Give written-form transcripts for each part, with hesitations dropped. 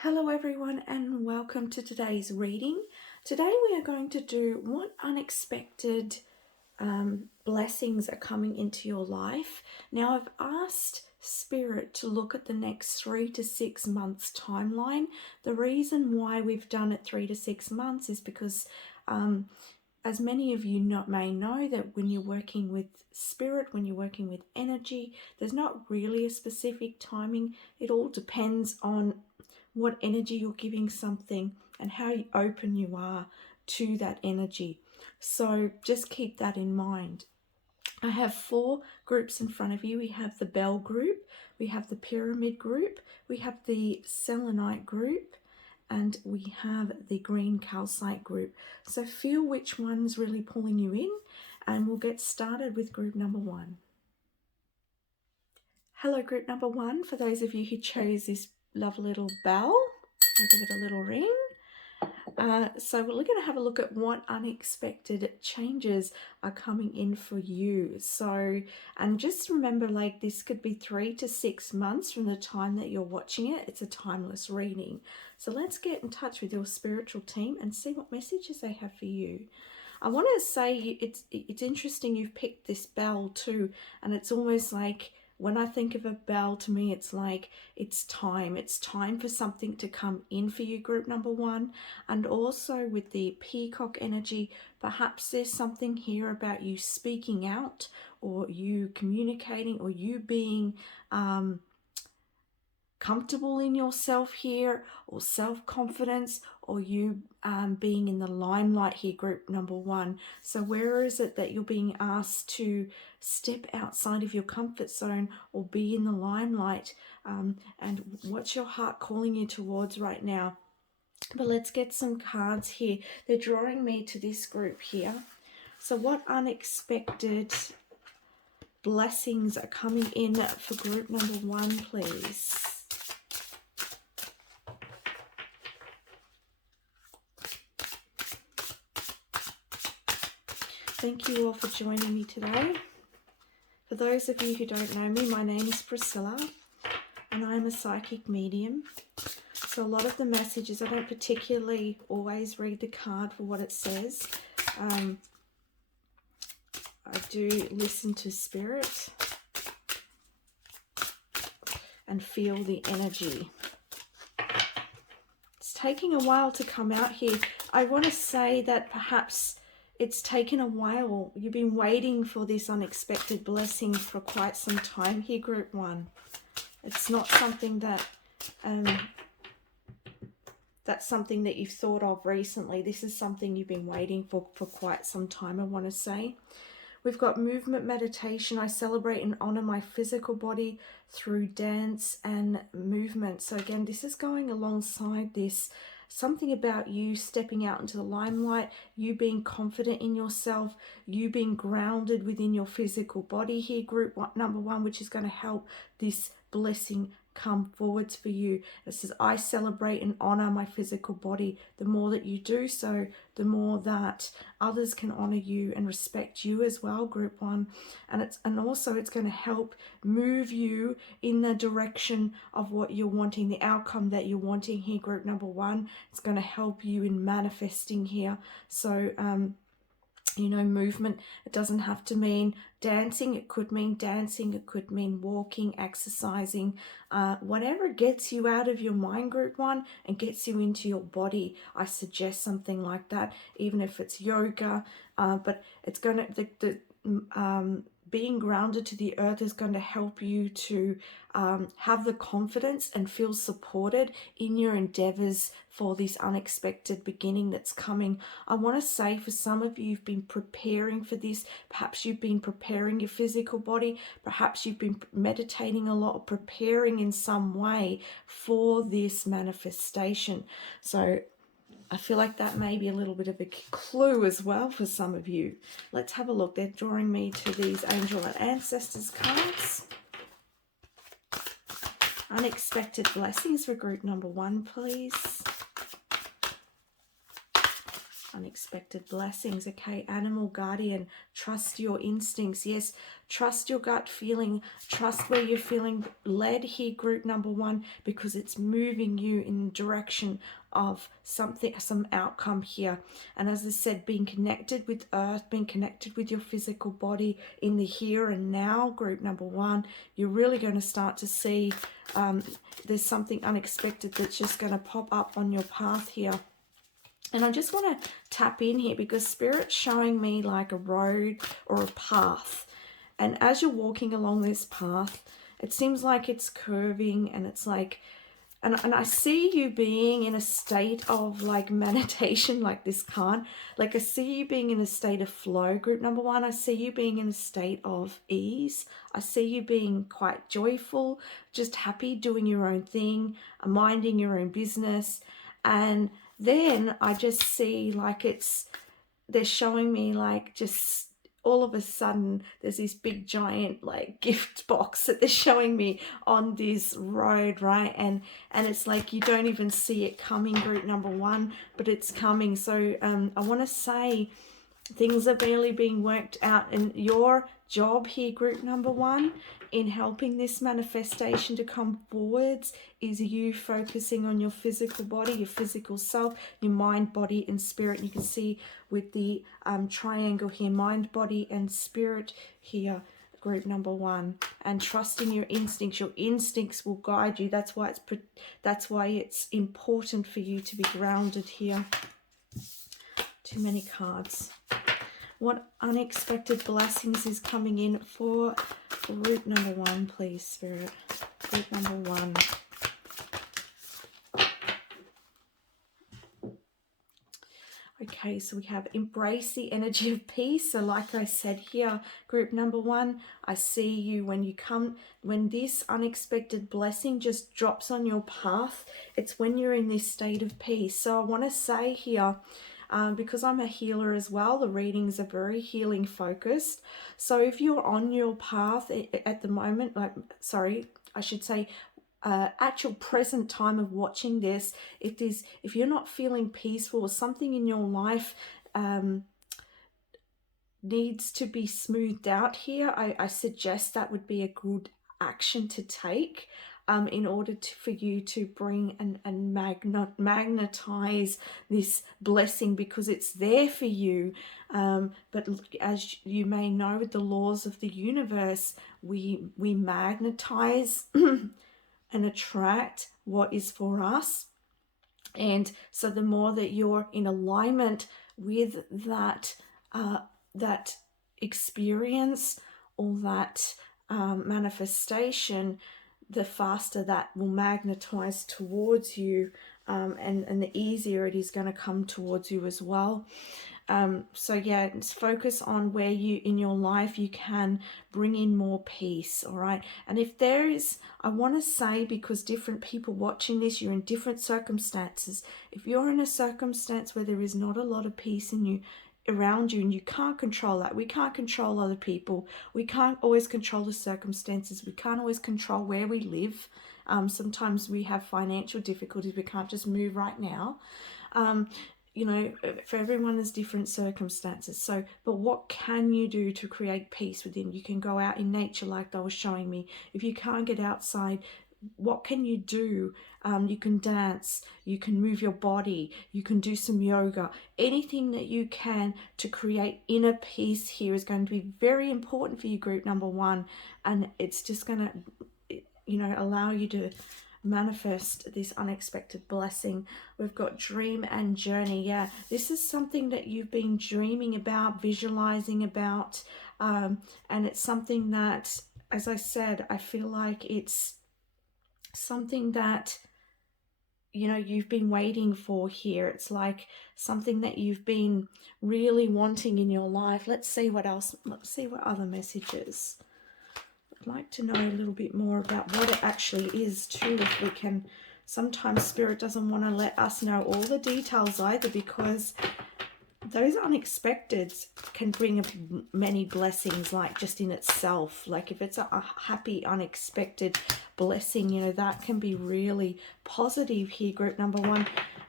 Hello everyone and welcome to today's reading. Today we are going to do what unexpected blessings are coming into your life. Now I've asked Spirit to look at the next 3 to 6 months timeline. The reason why we've done it 3 to 6 months is because as many of you may know that when you're working with spirit, when you're working with energy, there's not really a specific timing. It all depends on what energy you're giving something and how open you are to that energy. So just keep that in mind. I have 4 groups in front of you. We have the Bell group, we have the Pyramid group, we have the Selenite group, and we have the green Calcite group. So feel which one's really pulling you in, and we'll get started with group number 1. Hello group number 1, for those of you who chose this lovely little bell, I'll give it a little ring. So we're going to have a look at what unexpected changes are coming in for you. So, and just remember, like, this could be 3 to 6 months from the time that you're watching it. It's a timeless reading. So let's get in touch with your spiritual team and see what messages they have for you. I want to say it's interesting you've picked this bell too, and it's almost like, when I think of a bell, to me, it's like it's time. It's time for something to come in for you, group number 1. And also with the peacock energy, perhaps there's something here about you speaking out, or you communicating, or you being comfortable in yourself here, or self-confidence, or you being in the limelight here, group number 1. So where is it that you're being asked to step outside of your comfort zone or be in the limelight, and what's your heart calling you towards right now? But let's get some cards here. They're drawing me to this group here. So what unexpected blessings are coming in for group number 1, please? Thank you all for joining me today. For those of you who don't know me, my name is Priscilla and I'm a psychic medium. So a lot of the messages, I don't particularly always read the card for what it says. I do listen to spirit and feel the energy. It's taking a while to come out here. I want to say that perhaps it's taken a while. You've been waiting for this unexpected blessing for quite some time here, group 1. It's not something that that's something that you've thought of recently. This is something you've been waiting for quite some time, I want to say. We've got movement meditation. I celebrate and honor my physical body through dance and movement. So again, this is going alongside this. Something about you stepping out into the limelight, you being confident in yourself, you being grounded within your physical body here, group number 1, which is going to help this blessing come forwards for you. It says, I celebrate and honor my physical body. The more that you do so, the more that others can honor you and respect you as well, group 1. And also it's going to help move you in the direction of what you're wanting, the outcome that you're wanting here, group number 1. It's going to help you in manifesting here. So you know, movement, it doesn't have to mean dancing. It could mean dancing. It could mean walking, exercising, whatever gets you out of your mind, group 1, and gets you into your body. I suggest something like that, even if it's yoga. But it's going to, being grounded to the earth is going to help you to have the confidence and feel supported in your endeavors for this unexpected beginning that's coming. I want to say, for some of you, you've been preparing for this. Perhaps you've been preparing your physical body. Perhaps you've been meditating a lot, preparing in some way for this manifestation. So I feel like that may be a little bit of a clue as well for some of you. Let's have a look. They're drawing me to these Angel and Ancestors cards. Unexpected blessings for group number 1, please. Unexpected blessings. Okay, animal guardian, trust your instincts. Yes, trust your gut feeling. Trust where you're feeling led here, group number one, because it's moving you in the direction of something, some outcome here. And as I said, being connected with earth, being connected with your physical body in the here and now, group number one, you're really going to start to see there's something unexpected that's just going to pop up on your path here. And I just want to tap in here because Spirit's showing me like a road or a path. And as you're walking along this path, it seems like it's curving and it's like, and I see you being in a state of like meditation, like this card. Like I see you being in a state of flow, group number one. I see you being in a state of ease. I see you being quite joyful, just happy, doing your own thing, minding your own business. And then I just see like they're showing me like just all of a sudden there's this big giant like gift box that they're showing me on this road, right? And it's like you don't even see it coming, group number one, but it's coming. So I want to say things are barely being worked out, and your job here, group number one, in helping this manifestation to come forwards is you focusing on your physical body, your physical self, your mind, body, and spirit. You can see with the triangle here, mind, body, and spirit here, group number one, and trusting your instincts. Your instincts will guide you. That's why it's important for you to be grounded here. Too many cards. What unexpected blessings is coming in for group number one, please, Spirit? Group number one. Okay, so we have embrace the energy of peace. So like I said here, group number one, I see you when this unexpected blessing just drops on your path, it's when you're in this state of peace. So I want to say here, because I'm a healer as well, the readings are very healing focused. So if you're on your path at the moment, at your present time of watching this, if you're not feeling peaceful or something in your life needs to be smoothed out here, I suggest that would be a good action to take. In order for you to bring and magnetize this blessing, because it's there for you. But as you may know, with the laws of the universe, we magnetize and attract what is for us. And so the more that you're in alignment with that experience or that manifestation, the faster that will magnetize towards you, and the easier it is going to come towards you as well. So yeah, just focus on where you in your life you can bring in more peace. All right. And if there is, I want to say, because different people watching this, you're in different circumstances. If you're in a circumstance where there is not a lot of peace in you, around you, and you can't control that. We can't control other people. We can't always control the circumstances. We can't always control where we live. Sometimes we have financial difficulties. We can't just move right now. For everyone there's different circumstances. So, but what can you do to create peace within? You can go out in nature like they were showing me. If you can't get outside, what can you do? You can dance, you can move your body, you can do some yoga. Anything that you can to create inner peace here is going to be very important for you, group number one. And it's just going to, allow you to manifest this unexpected blessing. We've got dream and journey. Yeah, this is something that you've been dreaming about, visualizing about. And it's something that, as I said, I feel like it's something that you've been waiting for here. It's like something that you've been really wanting in your life. Let's see what else. Let's see what other messages. I'd like to know a little bit more about what it actually is too, if we can. Sometimes Spirit doesn't want to let us know all the details either, because those unexpecteds can bring many blessings, like just in itself. Like if it's a happy unexpected blessing, that can be really positive here, group number one.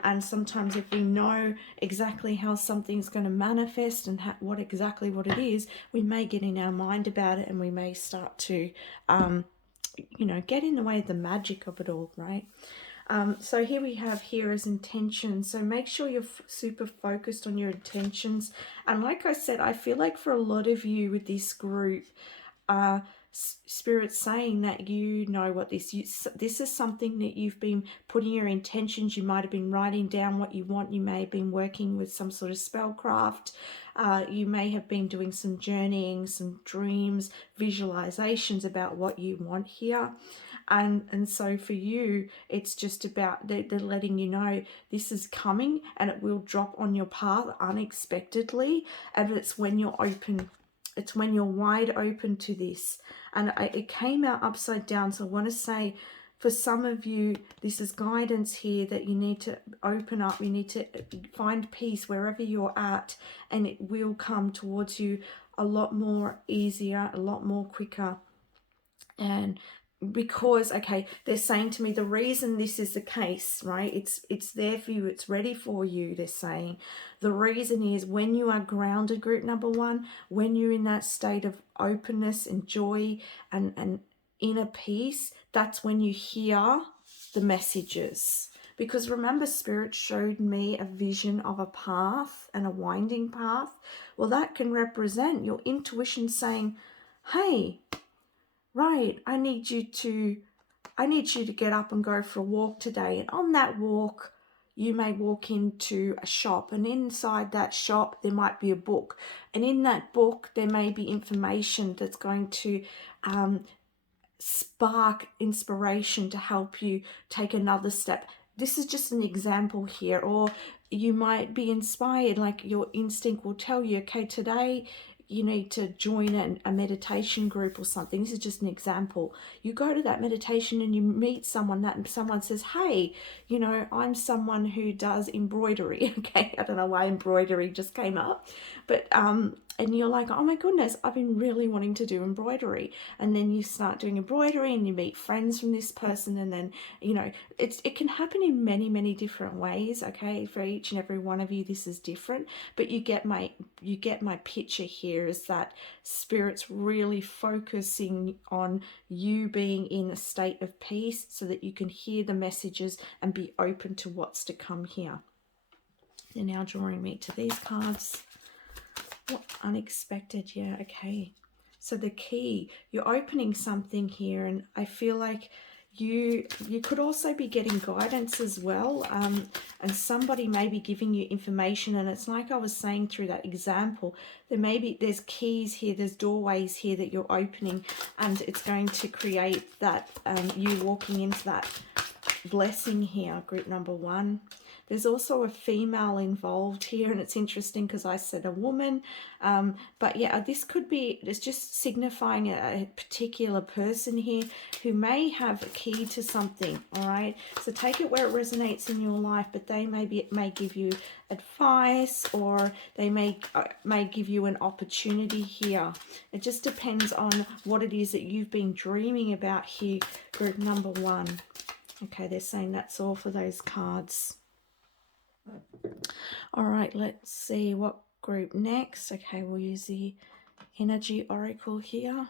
And sometimes if we know exactly how something's going to manifest and what it is, we may get in our mind about it, and we may start to get in the way of the magic of it all, right? So here we have here as intentions. So make sure you're super focused on your intentions. And like I said, I feel like for a lot of you with this group, Spirit's saying that you know what this is something that you've been putting your intentions. You might have been writing down what you want. You may have been working with some sort of spellcraft. You may have been doing some journeying, some dreams, visualizations about what you want here. And so for you, it's just about they're letting you know this is coming, and it will drop on your path unexpectedly. And it's when you're open, it's when you're wide open to this. And it came out upside down. So I want to say, for some of you, this is guidance here that you need to open up. You need to find peace wherever you're at, and it will come towards you a lot more easier, a lot more quicker. And because, okay, they're saying to me the reason this is the case, right, it's there for you, it's ready for you. They're saying the reason is when you are grounded, group number one, when you're in that state of openness and joy and inner peace, that's when you hear the messages. Because remember, Spirit showed me a vision of a path and a winding path. Well, that can represent your intuition saying, hey, right, I need you to get up and go for a walk today. And on that walk, you may walk into a shop, and inside that shop there might be a book, and in that book there may be information that's going to spark inspiration to help you take another step. This is just an example here. Or you might be inspired, like your instinct will tell you, okay, today you need to join a meditation group or something. This is just an example. You go to that meditation and you meet someone, that someone says, hey, I'm someone who does embroidery. Okay, I don't know why embroidery just came up, but and you're like, oh my goodness, I've been really wanting to do embroidery. And then you start doing embroidery and you meet friends from this person, and then it can happen in many, many different ways. Okay, for each and every one of you this is different, but you get my picture here, is that Spirit's really focusing on you being in a state of peace so that you can hear the messages and be open to what's to come here. They're now drawing me to these cards. What unexpected, yeah, okay. So the key, you're opening something here, and I feel like you could also be getting guidance as well, and somebody may be giving you information. And it's like I was saying through that example, there's keys here, there's doorways here that you're opening, and it's going to create that you walking into that blessing here, group number one. There's also a female involved here, and it's interesting because I said a woman, but yeah, this could be, it's just signifying a particular person here who may have a key to something. All right, so take it where it resonates in your life, but they may give you advice, or they may give you an opportunity here. It just depends on what it is that you've been dreaming about here, group number one. Okay, they're saying that's all for those cards. All right, let's see what group next. Okay, we'll use the energy oracle here.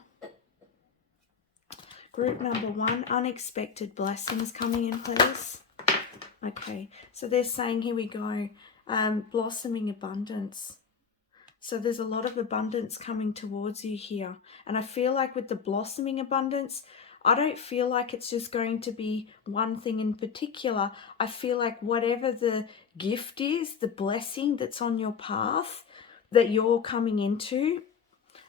Group number one, unexpected blessings coming in, please. Okay, so they're saying, here we go, blossoming abundance. So there's a lot of abundance coming towards you here. And I feel like with the blossoming abundance, I don't feel like it's just going to be one thing in particular. I feel like whatever the gift is, the blessing that's on your path that you're coming into,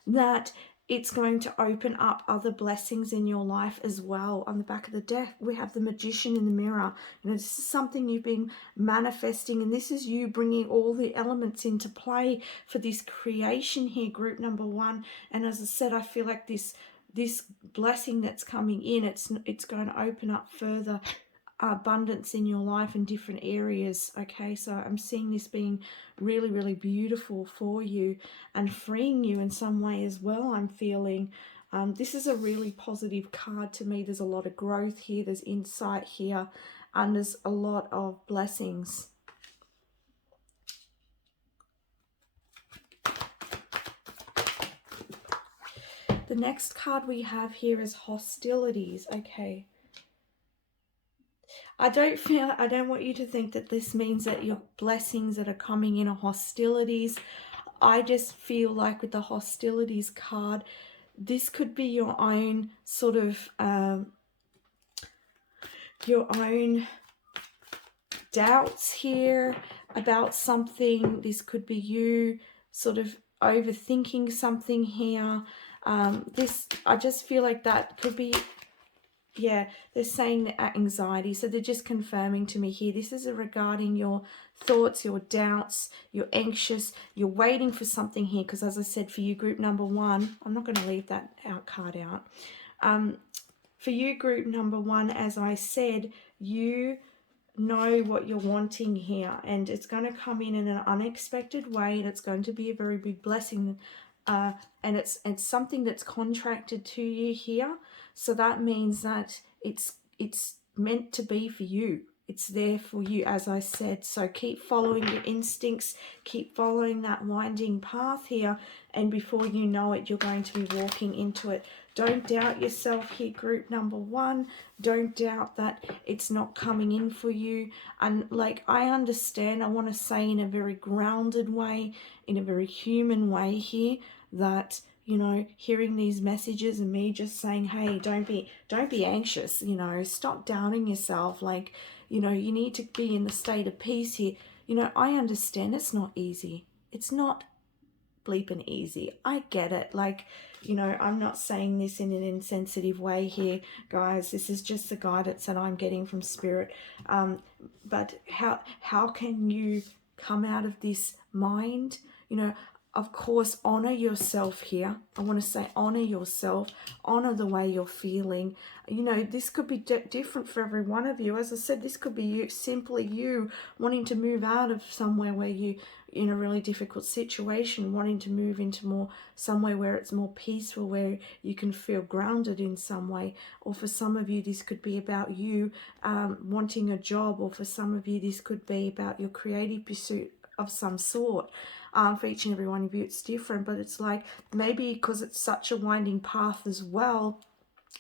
that it's going to open up other blessings in your life as well. On the back of the deck, we have the Magician in the mirror. This is something you've been manifesting, and this is you bringing all the elements into play for this creation here, group number one. And as I said, I feel like this blessing that's coming in, it's going to open up further abundance in your life in different areas. Okay, so I'm seeing this being really, really beautiful for you and freeing you in some way as well. I'm feeling this is a really positive card to me. There's a lot of growth here, there's insight here, and there's a lot of blessings. next card we have here is hostilities. Okay. I don't want you to think that this means that your blessings that are coming in are hostilities. I just feel like with the hostilities card, this could be your own sort of, your own doubts here about something. This could be you sort of overthinking something here. I just feel like that could be, yeah, they're saying the anxiety. So they're just confirming to me here, this is regarding your thoughts, your doubts, you're anxious, you're waiting for something here. Because as I said, for you, group number one, I'm not going to leave that card out. For you, group number one, as I said, you know what you're wanting here, and it's going to come in an unexpected way, and it's going to be a very big blessing, and it's something that's contracted to you here. So that means that it's meant to be for you. It's there for you, as I said. So keep following your instincts, keep following that winding path here, and before you know it, you're going to be walking into it. Don't doubt yourself here, group number one. Don't doubt that it's not coming in for you. And like, I understand, I want to say in a very grounded way, in a very human way here, that, you know, hearing these messages and me just saying, hey, don't be anxious, you know, stop doubting yourself. Like, you know, you need to be in the state of peace here. You know, I understand it's not easy. It's not bleeping easy. I get it. Like, you know, I'm not saying this in an insensitive way here, guys. This is just the guidance that I'm getting from Spirit. But how can you come out of this mind? You know, of course, honor yourself here. I want to say honor yourself, honor the way you're feeling. You know, this could be different for every one of you. As I said, this could be you, simply you wanting to move out of somewhere where you in a really difficult situation, wanting to move into somewhere where it's more peaceful, where you can feel grounded in some way. Or for some of you, this could be about you wanting a job, or for some of you, this could be about your creative pursuit of some sort. For each and every one of you, it's different, but it's like, maybe because it's such a winding path as well,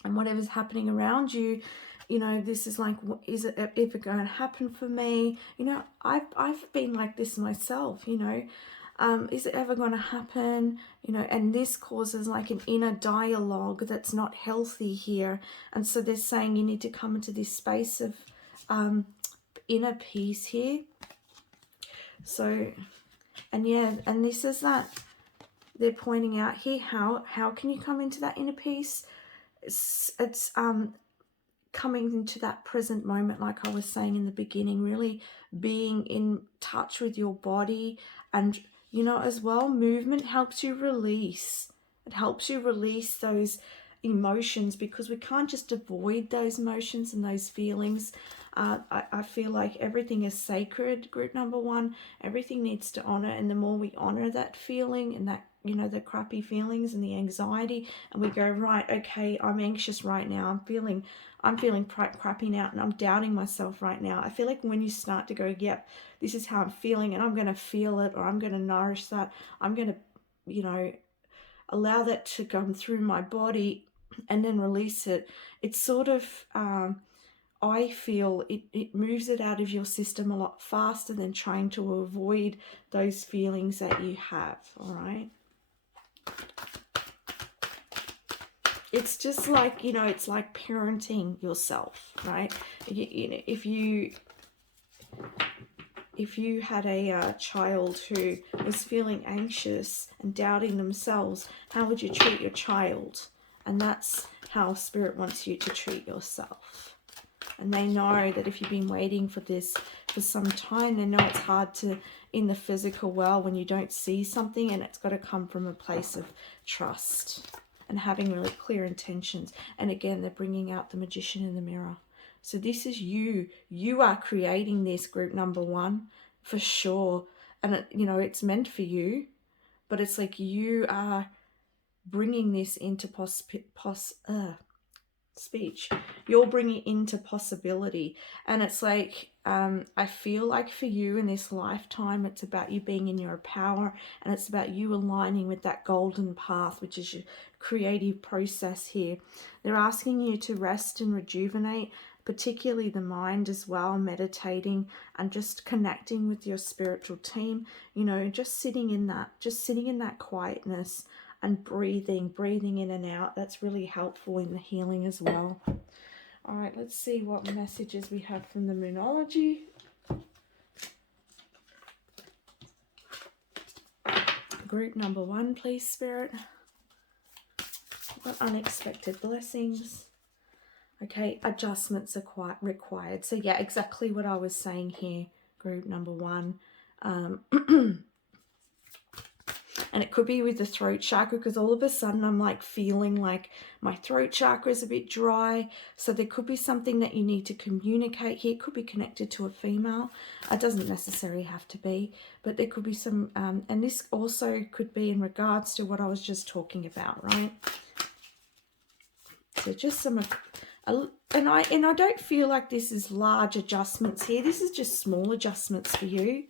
and whatever's happening around you, you know, this is like, is it ever going to happen for me? You know, I've been like this myself, you know. Is it ever going to happen? You know, and this causes like an inner dialogue that's not healthy here. And so they're saying you need to come into this space of inner peace here. So, and yeah, and this is that they're pointing out here, how can you come into that inner peace? It's coming into that present moment, like I was saying in the beginning, really being in touch with your body. And, you know, as well, movement helps you release. It helps you release those emotions, because we can't just avoid those emotions and those feelings. I feel like everything is sacred, group number one. Everything needs to honor, and the more we honor that feeling and that, you know, the crappy feelings and the anxiety, and we go, right, okay, I'm anxious right now, I'm feeling crappy now, and I'm doubting myself right now. I feel like when you start to go, yep, this is how I'm feeling, and I'm going to feel it, or I'm going to nourish that, I'm going to, you know, allow that to come through my body and then release it. It's sort of, I feel it moves it out of your system a lot faster than trying to avoid those feelings that you have, all right? It's just like, you know, it's like parenting yourself, right? You know, if you had a child who was feeling anxious and doubting themselves, how would you treat your child? And that's how Spirit wants you to treat yourself. And they know that if you've been waiting for this for some time, they know it's hard to, in the physical world, when you don't see something, and it's got to come from a place of trust and having really clear intentions. And again, they're bringing out the Magician in the mirror. So this is you. You are creating this, group number one, for sure. And, it, you know, it's meant for you, but it's like you are bringing this into speech. You're bringing into possibility. And it's like, I feel like for you in this lifetime, it's about you being in your power, and it's about you aligning with that golden path, which is your creative process here. They're asking you to rest and rejuvenate, particularly the mind as well, meditating and just connecting with your spiritual team, you know, just sitting in that quietness and breathing in and out. That's really helpful in the healing as well. All right, let's see what messages we have from the Moonology. Group number 1, please, Spirit. What unexpected blessings? Okay, adjustments are quite required. So yeah, exactly what I was saying here, group number 1. And it could be with the throat chakra, because all of a sudden I'm like feeling like my throat chakra is a bit dry. So there could be something that you need to communicate here. It could be connected to a female. It doesn't necessarily have to be, but there could be some, and this also could be in regards to what I was just talking about, right? So just some, and I don't feel like this is large adjustments here. This is just small adjustments for you.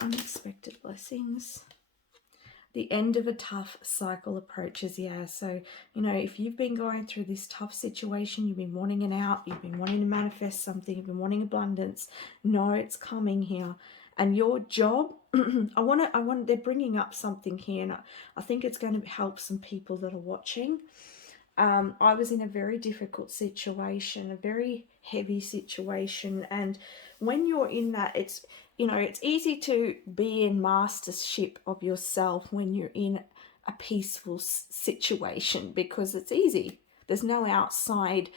Unexpected blessings. The end of a tough cycle approaches. Yeah, so, you know, if you've been going through this tough situation, you've been wanting an out, you've been wanting to manifest something, you've been wanting abundance, know it's coming here. And your job, they're bringing up something here, and I think it's going to help some people that are watching. I was in a very difficult situation, a very heavy situation, and when you're in that, it's, you know, it's easy to be in mastership of yourself when you're in a peaceful situation, because it's easy. There's no outside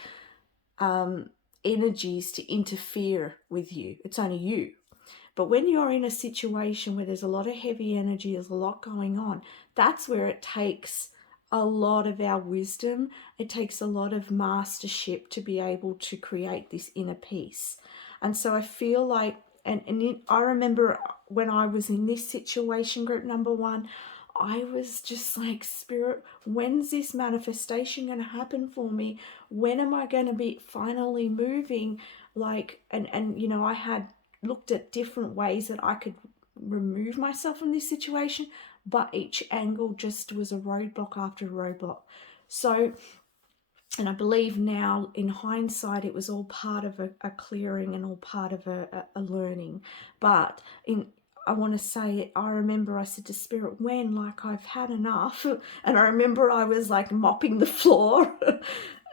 energies to interfere with you. It's only you. But when you're in a situation where there's a lot of heavy energy, there's a lot going on, that's where it takes a lot of our wisdom. It takes a lot of mastership to be able to create this inner peace. And so I feel like, I remember when I was in this situation, group number 1, I was just like, Spirit, when's this manifestation going to happen for me? When am I going to be finally moving? Like, and you know, I had looked at different ways that I could remove myself from this situation, but each angle just was a roadblock after a roadblock. So, and I believe now in hindsight, it was all part of a clearing and all part of a learning. But I want to say, I remember I said to Spirit, when, like, I've had enough. And I remember I was like mopping the floor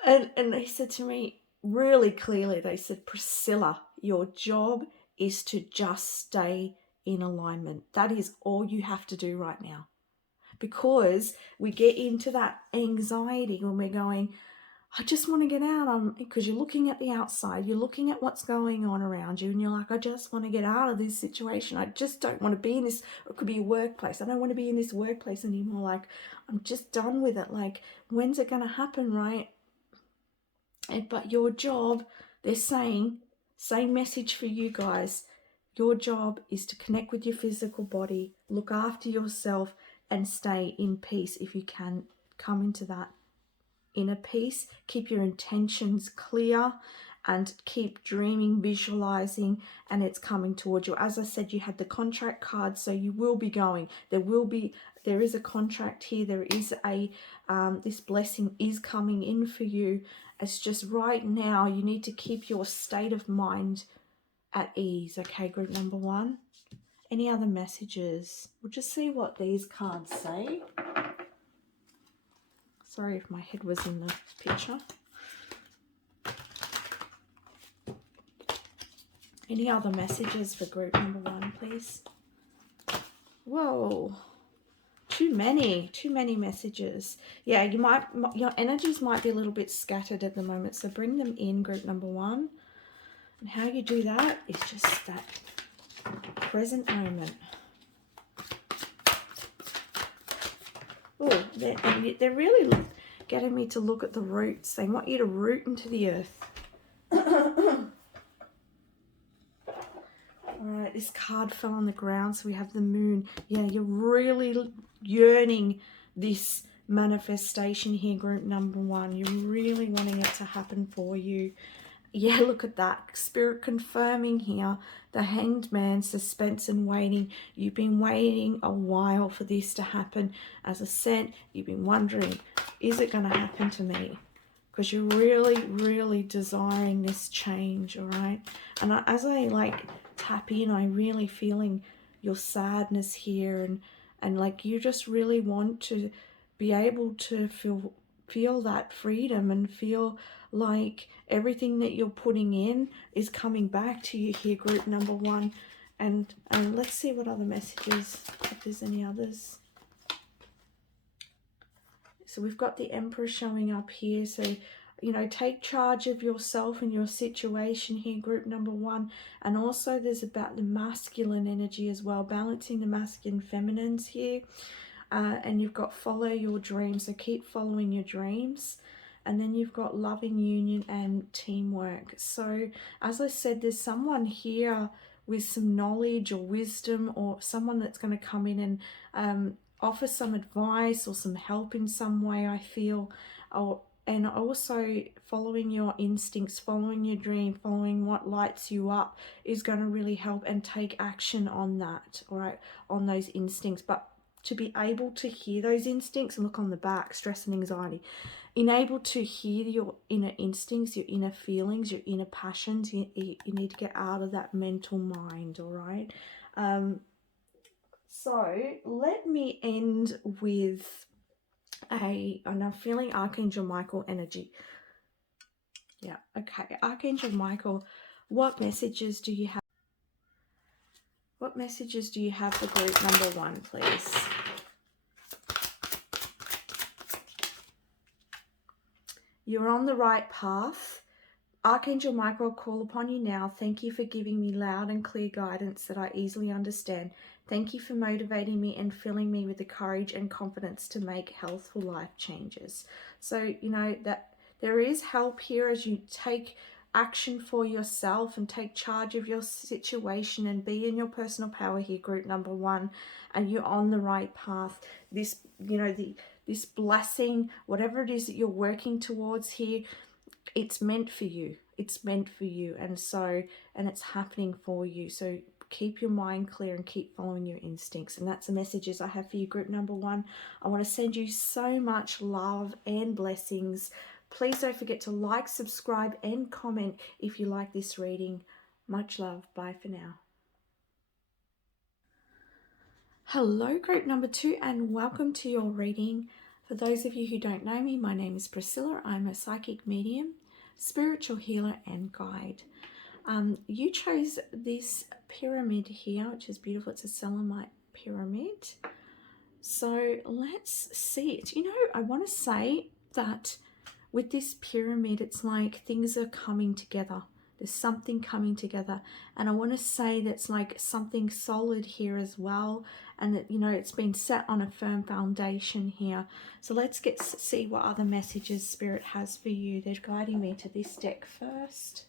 and they said to me really clearly, they said, Priscilla, your job is to just stay in alignment. That is all you have to do right now. Because we get into that anxiety when we're going, I just want to get out, because you're looking at the outside, you're looking at what's going on around you, and you're like, I just want to get out of this situation. I just don't want to be in this. It could be a workplace. I don't want to be in this workplace anymore. Like, I'm just done with it. Like, when's it going to happen, right? But your job, they're saying, same message for you guys. Your job is to connect with your physical body, look after yourself, and stay in peace. If you can come into that inner peace, keep your intentions clear and keep dreaming, visualizing, and it's coming towards you. As I said, you had the contract card, so you will be going. There is a contract here. There is this blessing is coming in for you. It's just right now you need to keep your state of mind at ease. Okay, group number 1. Any other messages? We'll just see what these cards say. Sorry if my head was in the picture. Any other messages for group number 1, please? Whoa. Too many messages. Yeah, your energies might be a little bit scattered at the moment, so bring them in, group number 1. And how you do that is just that present moment. Oh, they're really getting me to look at the roots. They want you to root into the earth. All right, this card fell on the ground, so we have the moon. Yeah, you're really yearning this manifestation here, group number one. You're really wanting it to happen for you. Yeah, look at that. Spirit confirming here, the Hanged Man, suspense and waiting. You've been waiting a while for this to happen. As I said, you've been wondering, is it going to happen to me? Because you're really, really desiring this change, all right? And as I like tap in, I'm really feeling your sadness here, and like you just really want to be able to feel that freedom and feel like everything that you're putting in is coming back to you here, group number one. And let's see what other messages, if there's any others. So we've got the Emperor showing up here. So, you know, take charge of yourself and your situation here, group number one. And also there's about the masculine energy as well, balancing the masculine feminines here. And you've got follow your dreams, so keep following your dreams. And then you've got loving union and teamwork. So as I said, there's someone here with some knowledge or wisdom, or someone that's going to come in and offer some advice or some help in some way, I feel. And also following your instincts, following your dream, following what lights you up is going to really help, and take action on that, all right, on those instincts. But to be able to hear those instincts, and look on the back, stress and anxiety, able to hear your inner instincts, your inner feelings, your inner passions. You need to get out of that mental mind, all right? So let me end with and I'm feeling Archangel Michael energy. Yeah, okay. Archangel Michael, what messages do you have? What messages do you have for group number one, please? You're on the right path. Archangel Michael, call upon you now. Thank you for giving me loud and clear guidance that I easily understand. Thank you for motivating me and filling me with the courage and confidence to make healthful life changes. So, you know, that there is help here as you take action for yourself and take charge of your situation and be in your personal power here, group number one, and you're on the right path. This, you know, this blessing, whatever it is that you're working towards here, it's meant for you. It's meant for you. And it's happening for you. So keep your mind clear and keep following your instincts. And that's the messages I have for you, group number one. I want to send you so much love and blessings. Please don't forget to like, subscribe, and comment if you like this reading. Much love. Bye for now. Hello, group number two, and welcome to your reading. For those of you who don't know me, my name is Priscilla. I'm a psychic medium, spiritual healer, and guide. You chose this pyramid here, which is beautiful. It's a Selenite pyramid. So let's see it. You know, I want to say that with this pyramid, it's like things are coming together. There's something coming together. And I want to say that's like something solid here as well. And that, you know, it's been set on a firm foundation here. So let's see what other messages Spirit has for you. They're guiding me to this deck first.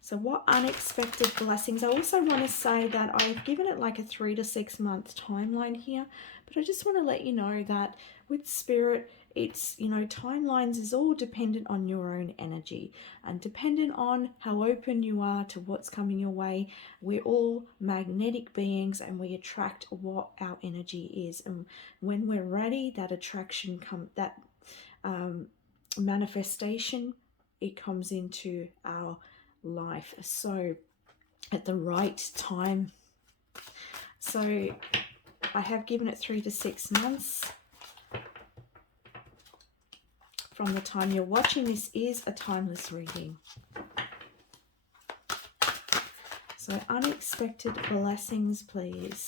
So what unexpected blessings. I also want to say that I've given it like a 3 to 6 month timeline here, but I just want to let you know that with Spirit, it's, you know, timelines is all dependent on your own energy and dependent on how open you are to what's coming your way. We're all magnetic beings and we attract what our energy is. And when we're ready, that attraction manifestation, it comes into our life, so at the right time. So I have given it 3 to 6 months from the time you're watching. This is a timeless reading. So unexpected blessings, please.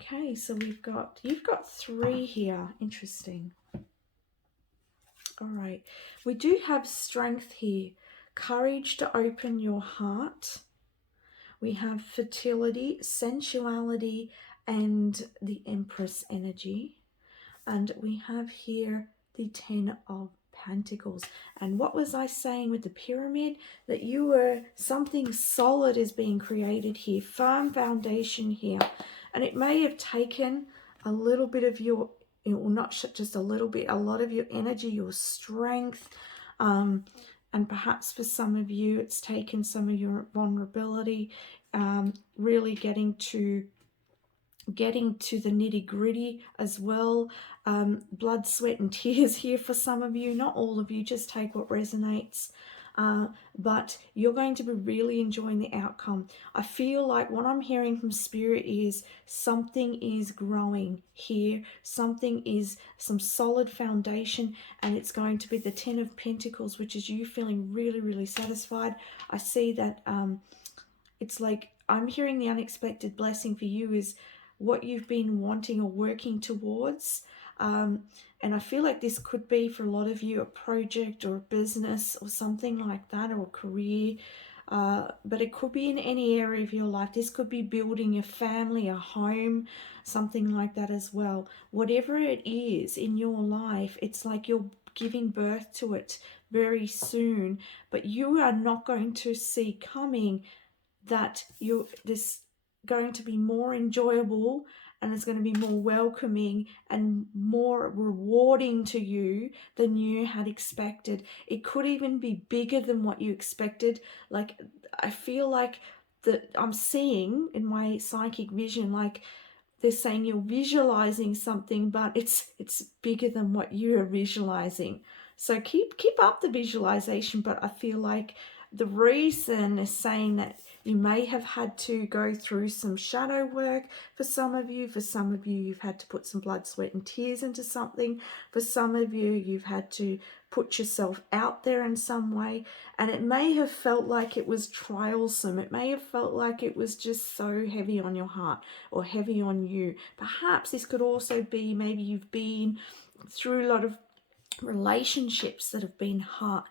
Okay, so you've got 3 here. Interesting. All right, we do have strength here, courage to open your heart. We have fertility, sensuality, and the Empress energy. And we have here the 10 of Pentacles. And what was I saying with the pyramid? That you were, something solid is being created here, firm foundation here. And it may have taken a little bit of your, or not just a little bit, a lot of your energy, your strength, and perhaps for some of you it's taken some of your vulnerability, really getting to the nitty-gritty as well. Blood, sweat and tears here for some of you, not all of you, just take what resonates. But you're going to be really enjoying the outcome. I feel like what I'm hearing from Spirit is something is growing here, something is some solid foundation, and it's going to be the Ten of Pentacles, which is you feeling really, really satisfied. I see that it's like I'm hearing the unexpected blessing for you is what you've been wanting or working towards. And I feel like this could be for a lot of you a project or a business or something like that, or a career. But it could be in any area of your life. This could be building a family, a home, something like that as well. Whatever it is in your life, it's like you're giving birth to it very soon. But you are not going to see coming that this going to be more enjoyable, and it's going to be more welcoming and more rewarding to you than you had expected. It could even be bigger than what you expected. Like, I feel like that I'm seeing in my psychic vision, like they're saying you're visualizing something, but it's bigger than what you're visualizing. So keep up the visualization. But I feel like the reason is saying that you may have had to go through some shadow work for some of you. For some of you, you've had to put some blood, sweat and tears into something. For some of you, you've had to put yourself out there in some way. And it may have felt like it was trialsome. It may have felt like it was just so heavy on your heart or heavy on you. Perhaps this could also be maybe you've been through a lot of relationships that have been heart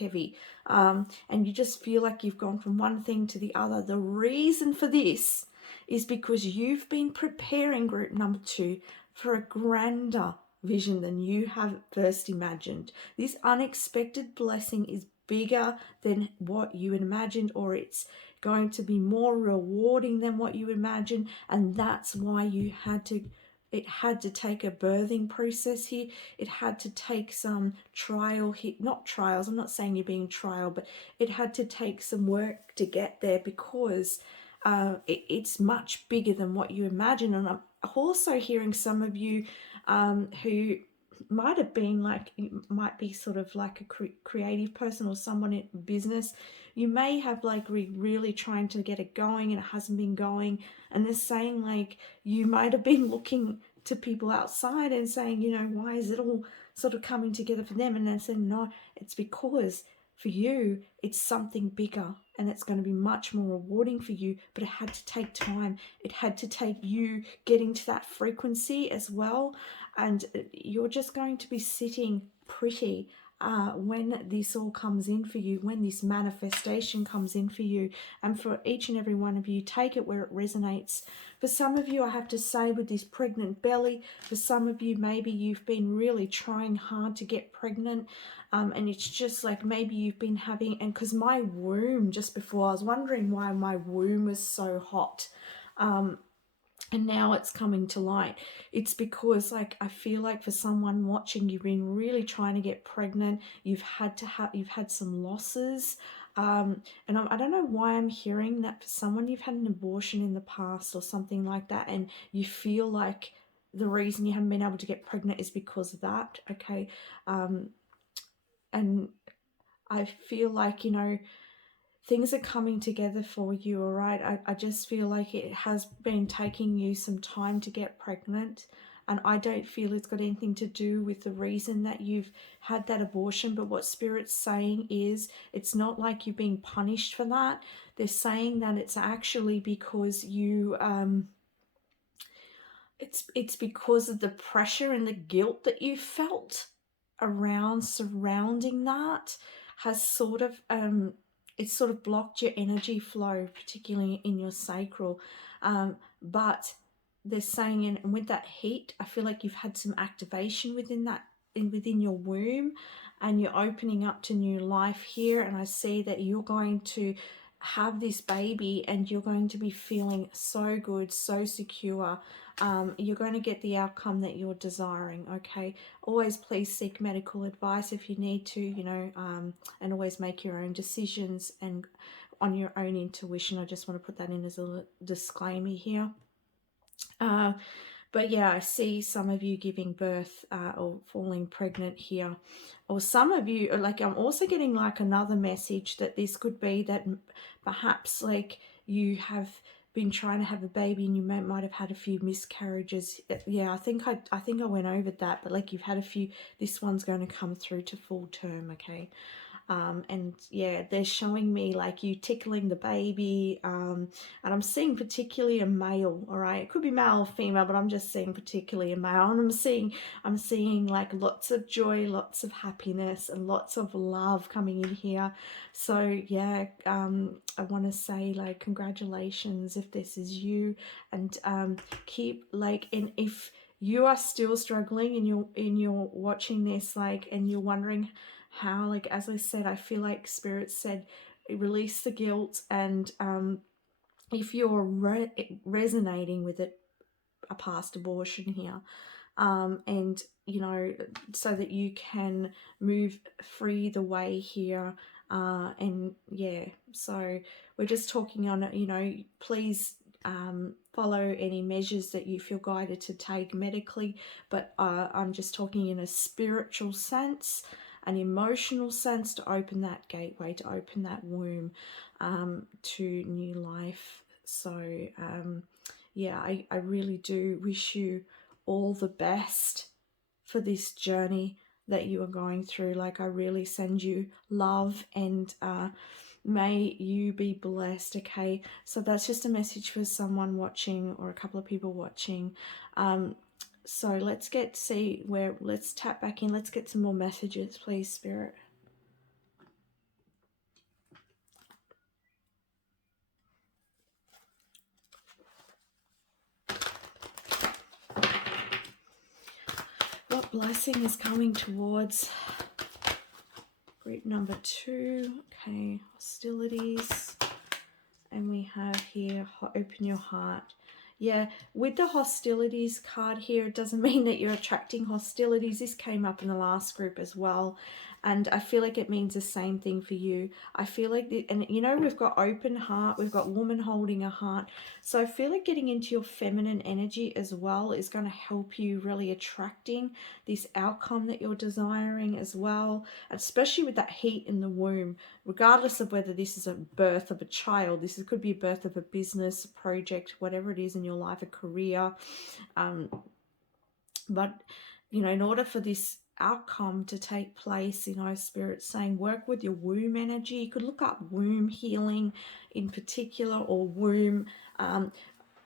heavy, and you just feel like you've gone from one thing to the other. The reason for this is because you've been preparing, group number 2, for a grander vision than you have first imagined. This unexpected blessing is bigger than what you imagined, or it's going to be more rewarding than what you imagined, and that's why it had to take a birthing process here. It had to take some trial here, not trials, I'm not saying you're being trial, but it had to take some work to get there, because it's much bigger than what you imagine. And I'm also hearing some of you who might have been like, might be sort of like a creative person or someone in business. You may have like really trying to get it going and it hasn't been going, and they're saying like you might have been looking to people outside and saying, you know, why is it all sort of coming together for them? And they're saying, no, it's because for you it's something bigger and it's going to be much more rewarding for you. But it had to take time. It had to take you getting to that frequency as well. And you're just going to be sitting pretty when this all comes in for you, when this manifestation comes in for you. And for each and every one of you, take it where it resonates. For some of you, I have to say, with this pregnant belly, for some of you, maybe you've been really trying hard to get pregnant, and it's just like maybe you've been having, and because my womb, just before, I was wondering why my womb was so hot, and now it's coming to light. It's because, like, I feel like for someone watching, you've been really trying to get pregnant. You've had some losses. And I don't know why I'm hearing that for someone, you've had an abortion in the past or something like that, and you feel like the reason you haven't been able to get pregnant is because of that. Okay. And I feel like, you know, things are coming together for you, all right? I just feel like it has been taking you some time to get pregnant, and I don't feel it's got anything to do with the reason that you've had that abortion. But what Spirit's saying is it's not like you're being punished for that. They're saying that it's actually because you it's because of the pressure and the guilt that you felt surrounding that has sort of it's sort of blocked your energy flow, particularly in your sacral. But they're saying, and with that heat, I feel like you've had some activation within that within your womb, and you're opening up to new life here. And I see that you're going to have this baby and you're going to be feeling so good, so secure. You're going to get the outcome that you're desiring. Okay, always please seek medical advice if you need to, you know, and always make your own decisions and on your own intuition. I just want to put that in as a disclaimer here. But yeah, I see some of you giving birth or falling pregnant here. Or some of you, like, I'm also getting like another message that this could be that perhaps like you have been trying to have a baby and you might have had a few miscarriages. Yeah, I think I went over that, but like you've had a few, this one's going to come through to full term, okay? And yeah, they're showing me like you tickling the baby, and I'm seeing particularly a male. All right, it could be male or female, but I'm just seeing particularly a male, and I'm seeing like lots of joy, lots of happiness, and lots of love coming in here. So yeah, I want to say like congratulations if this is you, and keep like, and if you are still struggling and you're watching this, like, and you're wondering how, like, as I said, I feel like Spirit said release the guilt, and if you're resonating with it, a past abortion here, and you know, so that you can move free the way here, and yeah, so we're just talking on, you know, please follow any measures that you feel guided to take medically, but I'm just talking in a spiritual sense, an emotional sense, to open that gateway, to open that womb to new life. So yeah, I really do wish you all the best for this journey that you are going through. Like, I really send you love, and may you be blessed. Okay, so that's just a message for someone watching, or a couple of people watching. So let's let's tap back in, let's get some more messages, please, Spirit. What blessing is coming towards group number 2? Okay, hostilities. And we have here, open your heart. Yeah, with the hostilities card here, it doesn't mean that you're attracting hostilities. This came up in the last group as well. And I feel like it means the same thing for you. I feel like, and you know, we've got open heart, we've got woman holding a heart. So I feel like getting into your feminine energy as well is going to help you really attracting this outcome that you're desiring as well, especially with that heat in the womb. Regardless of whether this is a birth of a child, this could be a birth of a business, a project, whatever it is in your life, a career. But, you know, in order for this outcome to take place, you know, Spirit's saying work with your womb energy. You could look up womb healing in particular, or womb,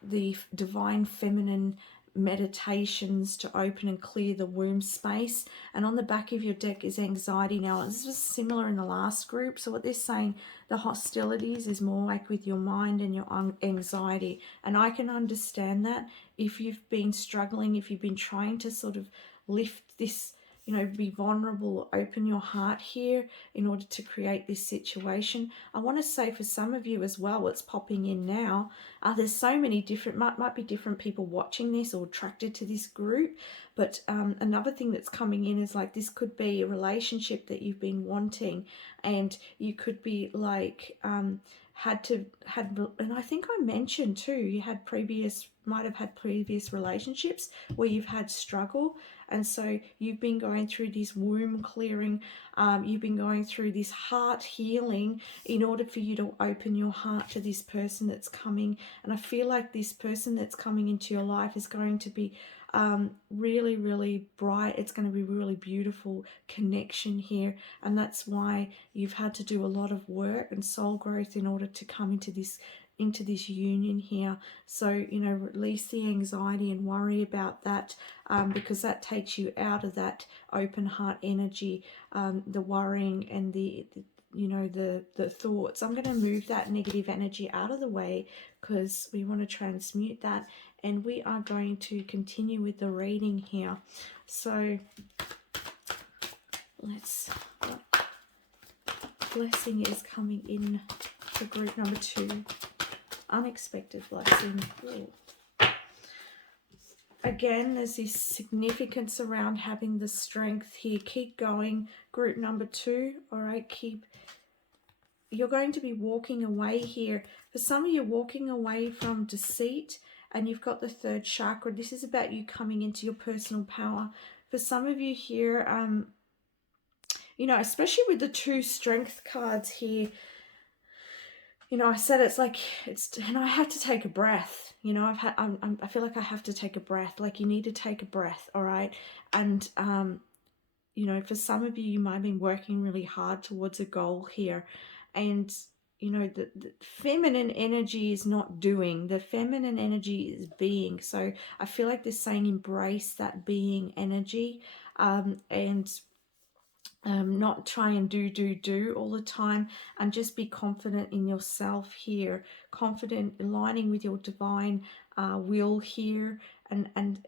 the divine feminine meditations to open and clear the womb space. And on the back of your deck is anxiety. Now, this was similar in the last group. So what they're saying, the hostilities is more like with your mind and your anxiety. And I can understand that if you've been struggling, if you've been trying to sort of lift this, you know, be vulnerable, open your heart here in order to create this situation. I want to say for some of you as well, what's popping in now, there's so many different, might be different people watching this or attracted to this group, but another thing that's coming in is like, this could be a relationship that you've been wanting, and you could be like, and I think I mentioned too, you might have had previous relationships where you've had struggle, and so you've been going through this womb clearing, you've been going through this heart healing in order for you to open your heart to this person that's coming. And I feel like this person that's coming into your life is going to be really, really bright. It's going to be really beautiful connection here, and that's why you've had to do a lot of work and soul growth in order to come into this union here. So, you know, release the anxiety and worry about that, because that takes you out of that open heart energy, the worrying and the you know, the thoughts. I'm going to move that negative energy out of the way because we want to transmute that, and we are going to continue with the reading here. So what blessing is coming in for group number 2. Unexpected blessing. Ooh. Again, there's this significance around having the strength here. Keep going, group number 2. All right, you're going to be walking away here. For some of you, walking away from deceit, and you've got the 3rd chakra. This is about you coming into your personal power. For some of you here, you know, especially with the 2 strength cards here, you know, I said it's like, and I had to take a breath. You know, I feel like I have to take a breath. Like, you need to take a breath, all right? And, you know, for some of you, you might have been working really hard towards a goal here. And, you know, the feminine energy is not doing. The feminine energy is being. So I feel like they're saying embrace that being energy, and not try and do all the time, and just be confident in yourself here, confident, aligning with your divine will here, and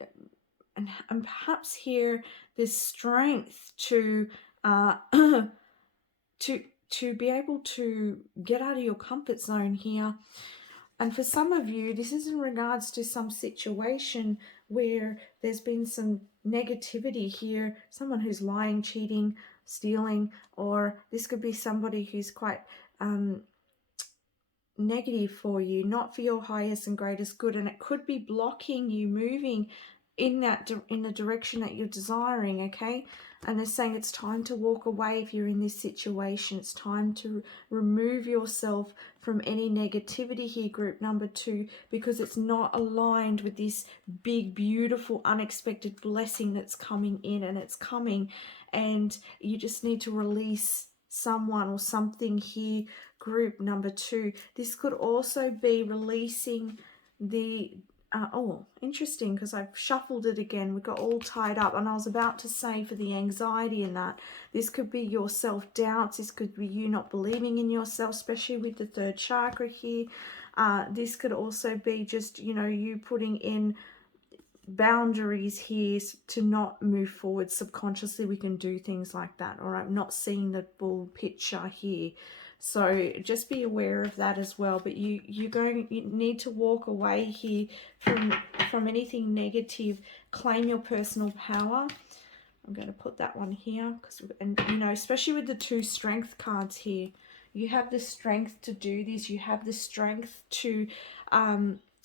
perhaps here there's strength to to be able to get out of your comfort zone here. And for some of you, this is in regards to some situation where there's been some negativity here, someone who's lying, cheating, stealing, or this could be somebody who's quite negative for you, not for your highest and greatest good, and it could be blocking you moving in the direction that you're desiring. Okay, and they're saying it's time to walk away. If you're in this situation, it's time to remove yourself from any negativity here, group number 2, because it's not aligned with this big, beautiful, unexpected blessing that's coming in, and it's coming, and you just need to release someone or something here, group number 2. This could also be releasing the oh, interesting, because I've shuffled it again. We got all tied up, and I was about to say for the anxiety in that, this could be your self-doubts. This could be you not believing in yourself, especially with the 3rd chakra here. This could also be just, you know, you putting in boundaries here to not move forward. Subconsciously, we can do things like that. All right, not seeing the full picture here. So just be aware of that as well. But you need to walk away here from anything negative. Claim your personal power. I'm going to put that one here, and you know, especially with the 2 strength cards here, you have the strength to do this. You have the strength to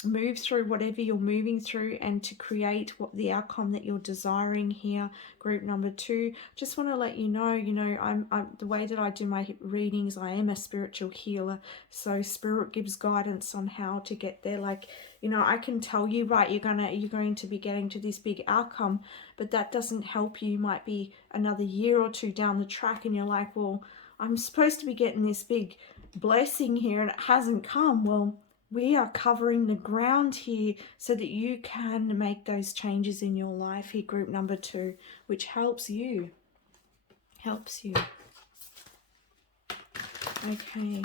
move through whatever you're moving through, and to create what the outcome that you're desiring here, group number 2. Just want to let you know, I'm the way that I do my readings, I am a spiritual healer, so spirit gives guidance on how to get there. Like, you know, I can tell you, right, you're going to be getting to this big outcome, but that doesn't help you. You might be another year or 2 down the track, and you're like, well, I'm supposed to be getting this big blessing here, and it hasn't come. Well, we are covering the ground here so that you can make those changes in your life here, group number 2, which helps you. Okay.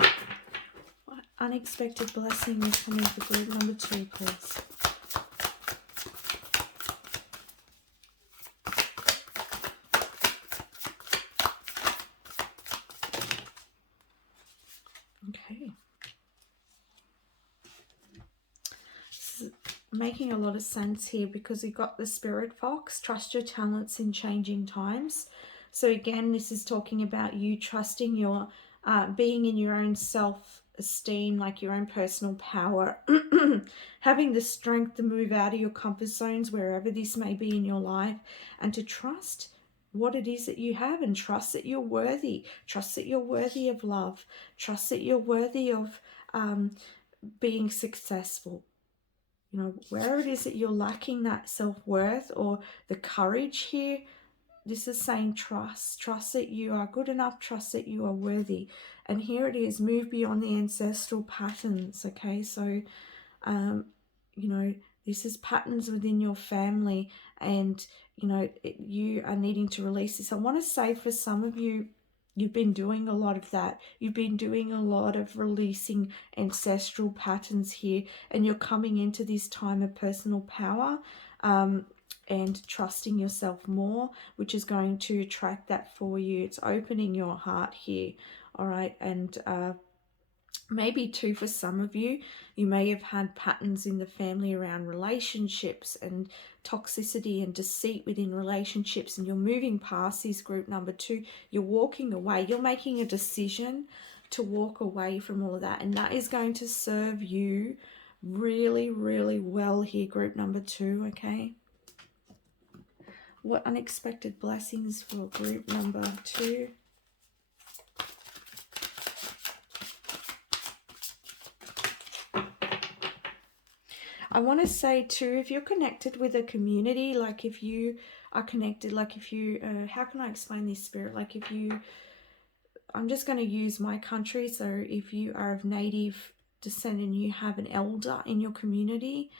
What unexpected blessing is coming for group number 2, please? Okay. Making a lot of sense here, because you've got the spirit fox, trust your talents in changing times. So again, this is talking about you trusting your being in your own self-esteem, like your own personal power, having the strength to move out of your comfort zones wherever this may be in your life, and to trust what it is that you have, and trust that you're worthy, trust that you're worthy of love, trust that you're worthy of being successful. You know, where it is that you're lacking that self-worth or the courage here, this is saying trust that you are good enough, trust that you are worthy. And here it is, move beyond the ancestral patterns. Okay, so you know, this is patterns within your family, and you know, you are needing to release this. I want to say for some of you, you've been doing a lot of that. You've been doing a lot of releasing ancestral patterns here, and you're coming into this time of personal power. and trusting yourself more, which is going to attract that for you. It's opening your heart here, all right? And maybe too, for some of you, you may have had patterns in the family around relationships and toxicity and deceit within relationships, and you're moving past this, group number 2. You're walking away. You're making a decision to walk away from all of that, and that is going to serve you really, really well here, group number 2, okay? What unexpected blessings for group number 2? I want to say too, if you're connected with a community, like if you are connected, like if you, how can I explain this, Spirit? Like if you, I'm just going to use my country. So if you are of native descent and you have an elder in your community,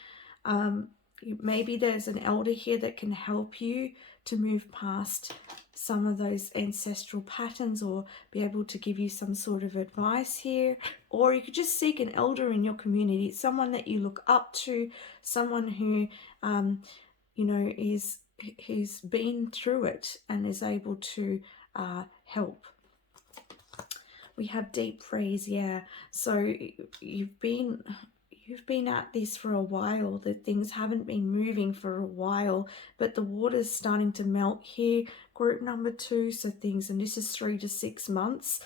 maybe there's an elder here that can help you to move past some of those ancestral patterns, or be able to give you some sort of advice here. Or you could just seek an elder in your community, someone that you look up to, someone who you know, he's been through it and is able to help. We have deep freeze, yeah. So you've been at this for a while, that things haven't been moving for a while, but the water's starting to melt here, group number 2. So things, and this is 3 to 6 months,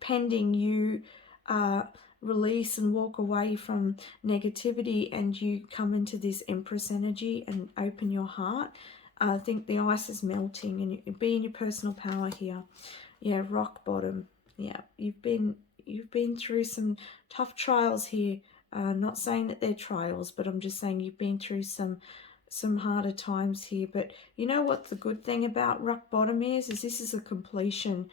pending you release and walk away from negativity and you come into this Empress energy and open your heart. I think the ice is melting and you be in your personal power here. Yeah, rock bottom. Yeah, you've been through some tough trials here. Not saying that they're trials, but I'm just saying you've been through some harder times here. But you know what the good thing about rock bottom is this is a completion.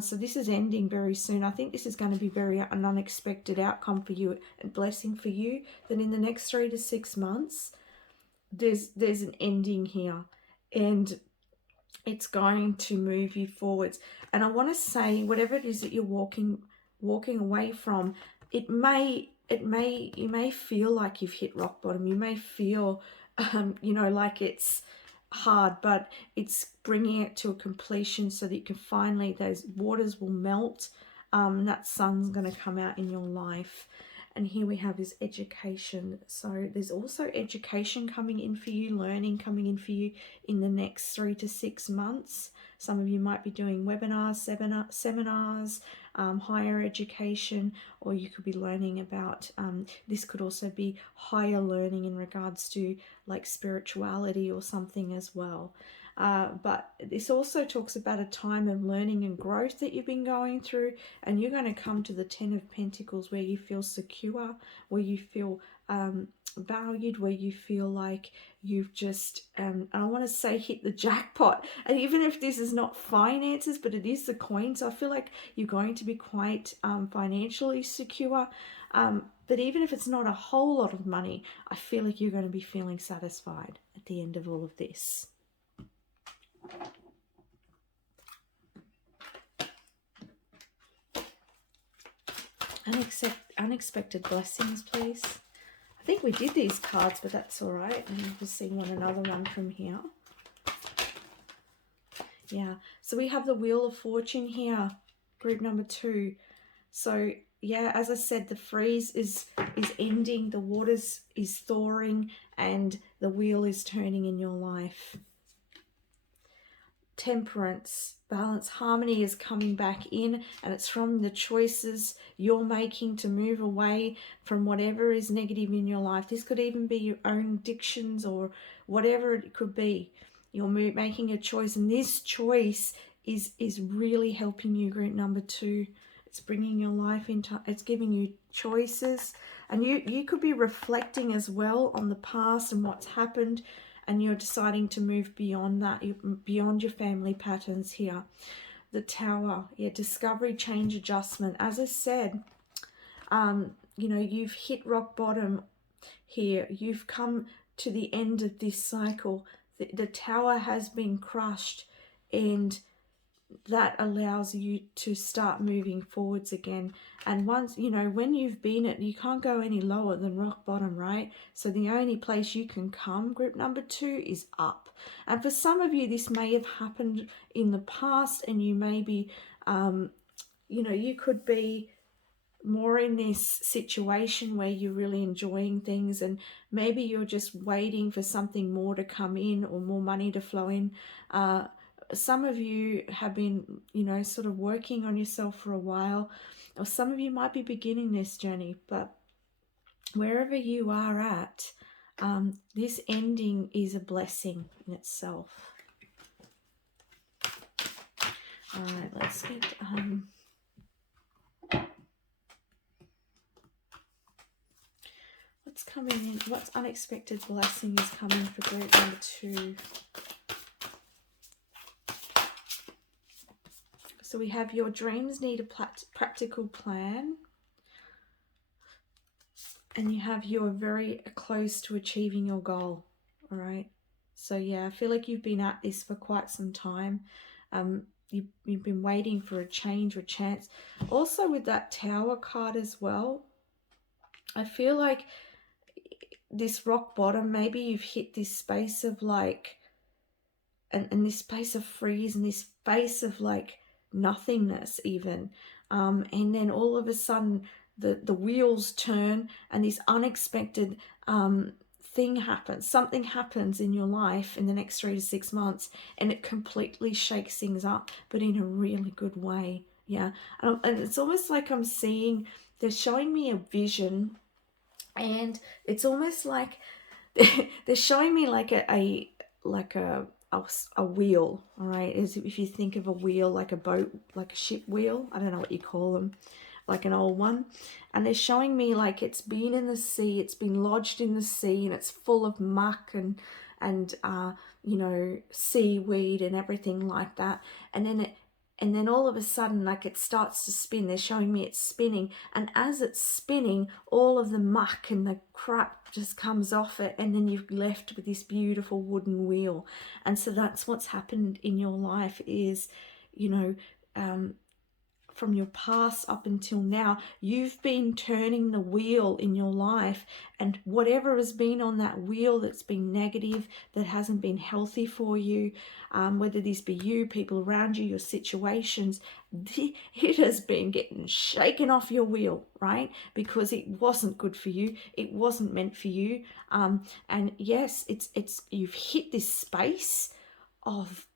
So this is ending very soon. I think this is going to be an unexpected outcome for you and blessing for you, that in the next 3 to 6 months there's an ending here, and it's going to move you forwards. And I want to say, whatever it is that you're walking away from, you may feel like you've hit rock bottom. You may feel you know, like it's hard, but it's bringing it to a completion so that you can finally, those waters will melt, and that sun's going to come out in your life. And here we have is education. So there's also education coming in for you, learning coming in for you in the next 3 to 6 months. Some of you might be doing webinars, seminars, higher education, or you could be learning about, this could also be higher learning in regards to like spirituality or something as well. But this also talks about a time of learning and growth that you've been going through, and you're going to come to the 10 of Pentacles where you feel secure, where you feel valued, where you feel like you've just, I want to say, hit the jackpot. And even if this is not finances, but it is the coins, I feel like you're going to be quite financially secure. But even if it's not a whole lot of money, I feel like you're going to be feeling satisfied at the end of all of this. Unexpected blessings, please. I think we did these cards, but that's all right. And we'll see another one from here. Yeah, so we have the Wheel of Fortune here, group number 2. So yeah, as I said, the freeze is ending, the waters is thawing, and the wheel is turning in your life. Temperance, balance, harmony is coming back in, and it's from the choices you're making to move away from whatever is negative in your life. This could even be your own addictions or whatever it could be. You're making a choice, and this choice is really helping you, group number 2. It's bringing your life into, it's giving you choices, and you could be reflecting as well on the past and what's happened, and you're deciding to move beyond that, beyond your family patterns here. The Tower, yeah, discovery, change, adjustment. As I said, you know, you've hit rock bottom here. You've come to the end of this cycle. The Tower has been crushed, and that allows you to start moving forwards again. And once, you know, when you've been at, you can't go any lower than rock bottom, right? So the only place you can come, group number 2, is up. And for some of you, this may have happened in the past, and you may be, you know, you could be more in this situation where you're really enjoying things, and maybe you're just waiting for something more to come in or more money to flow in. Some of you have been, you know, sort of working on yourself for a while, or some of you might be beginning this journey, but wherever you are at, this ending is a blessing in itself. All right, let's get what's coming in, what unexpected blessing is coming for group number 2. So we have your dreams need a practical plan, and you have you're very close to achieving your goal. All right. So yeah, I feel like you've been at this for quite some time. You've been waiting for a change or a chance. Also with that Tower card as well, I feel like this rock bottom, maybe you've hit this space of like, and this space of freeze, and this space of like nothingness even, and then all of a sudden the wheels turn, and this unexpected thing happens. Something happens in your life in the next 3 to 6 months, and it completely shakes things up, but in a really good way. Yeah. And it's almost like I'm seeing, they're showing me a vision, and it's almost like they're showing me like a wheel. All right, as if you think of a wheel, like a boat, like a ship wheel, I don't know what you call them, like an old one, and they're showing me like it's been in the sea, it's been lodged in the sea, and it's full of muck and you know, seaweed and everything like that, and then all of a sudden, like, it starts to spin. They're showing me it's spinning, and as it's spinning, all of the muck and the crap just comes off it, and then you're left with this beautiful wooden wheel. And so that's what's happened in your life is, you know, from your past up until now, you've been turning the wheel in your life, and whatever has been on that wheel that's been negative, that hasn't been healthy for you, whether this be you, people around you, your situations, it has been getting shaken off your wheel, right? Because it wasn't good for you, it wasn't meant for you, and yes, it's you've hit this space of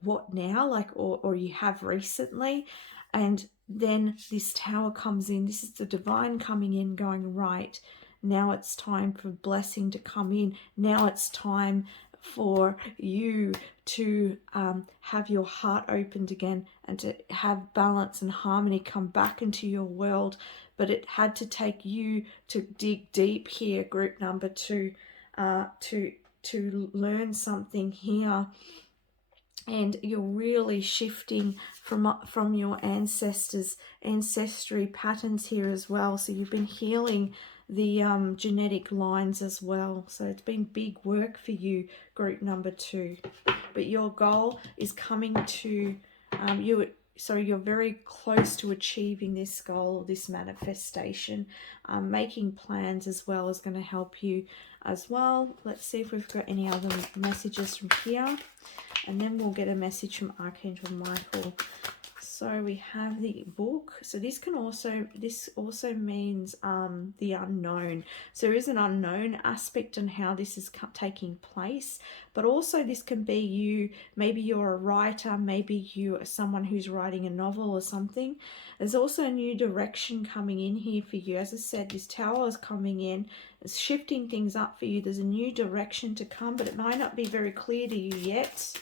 what now, like, or you have recently. And then this Tower comes in. This is the divine coming in, going, right, now it's time for blessing to come in. Now it's time for you to have your heart opened again, and to have balance and harmony come back into your world. But it had to take you to dig deep here, group number 2, to learn something here. And you're really shifting from your ancestry patterns here as well. So you've been healing the genetic lines as well. So it's been big work for you, group number 2. But your goal is coming to you're very close to achieving this goal, this manifestation. Making plans as well is going to help you as well. Let's see if we've got any other messages from here, and then we'll get a message from Archangel Michael. So we have the book. So this also means the unknown. So there is an unknown aspect on how this is taking place, but also this can be you. Maybe you're a writer, maybe you are someone who's writing a novel or something. There's also a new direction coming in here for you. As I said, this Tower is coming in, it's shifting things up for you. There's a new direction to come, but it might not be very clear to you yet,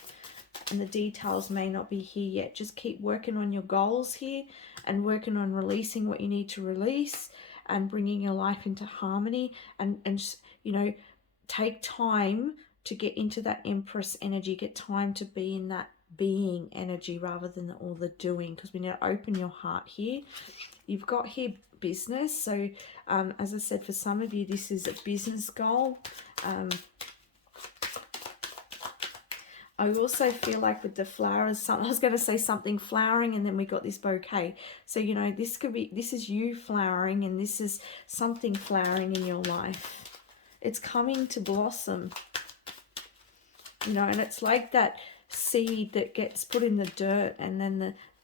and the details may not be here yet. Just keep working on your goals here, and working on releasing what you need to release, and bringing your life into harmony, and you know, take time to get into that Empress energy. Get time to be in that being energy rather than all the doing, because we need to open your heart here. You've got here business. So as I said, for some of you, this is a business goal. I also feel like with the flowers, I was going to say something flowering, and then we got this bouquet. So, you know, this could be, this is you flowering, and this is something flowering in your life. It's coming to blossom, you know, and it's like that seed that gets put in the dirt, and then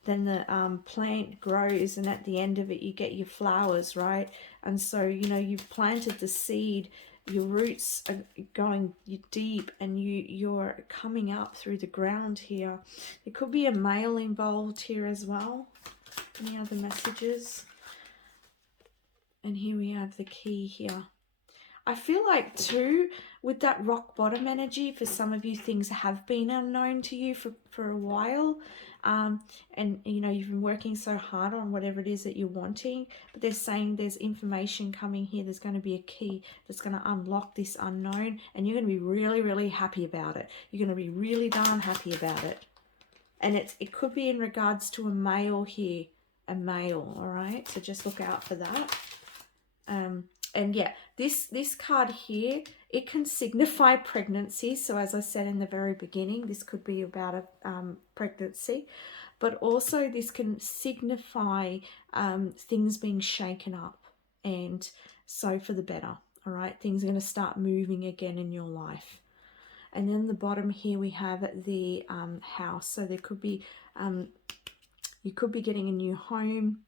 the plant grows, and at the end of it you get your flowers, right? And so, you know, you've planted the seed, your roots are going deep, and you're coming up through the ground here. There could be a male involved here as well. Any other messages? And here we have the key here. I feel like too, with that rock bottom energy, for some of you, things have been unknown to you for a while. And, you know, you've been working so hard on whatever it is that you're wanting. But they're saying there's information coming here. There's going to be a key that's going to unlock this unknown. And you're going to be really, really happy about it. You're going to be really darn happy about it. And it could be in regards to a male here. A male, all right? So just look out for that. And yeah, this card here, it can signify pregnancy. So as I said in the very beginning, this could be about a pregnancy, but also this can signify things being shaken up, and so for the better. All right, things are going to start moving again in your life. And then the bottom here we have the house. So there could be you could be getting a new home.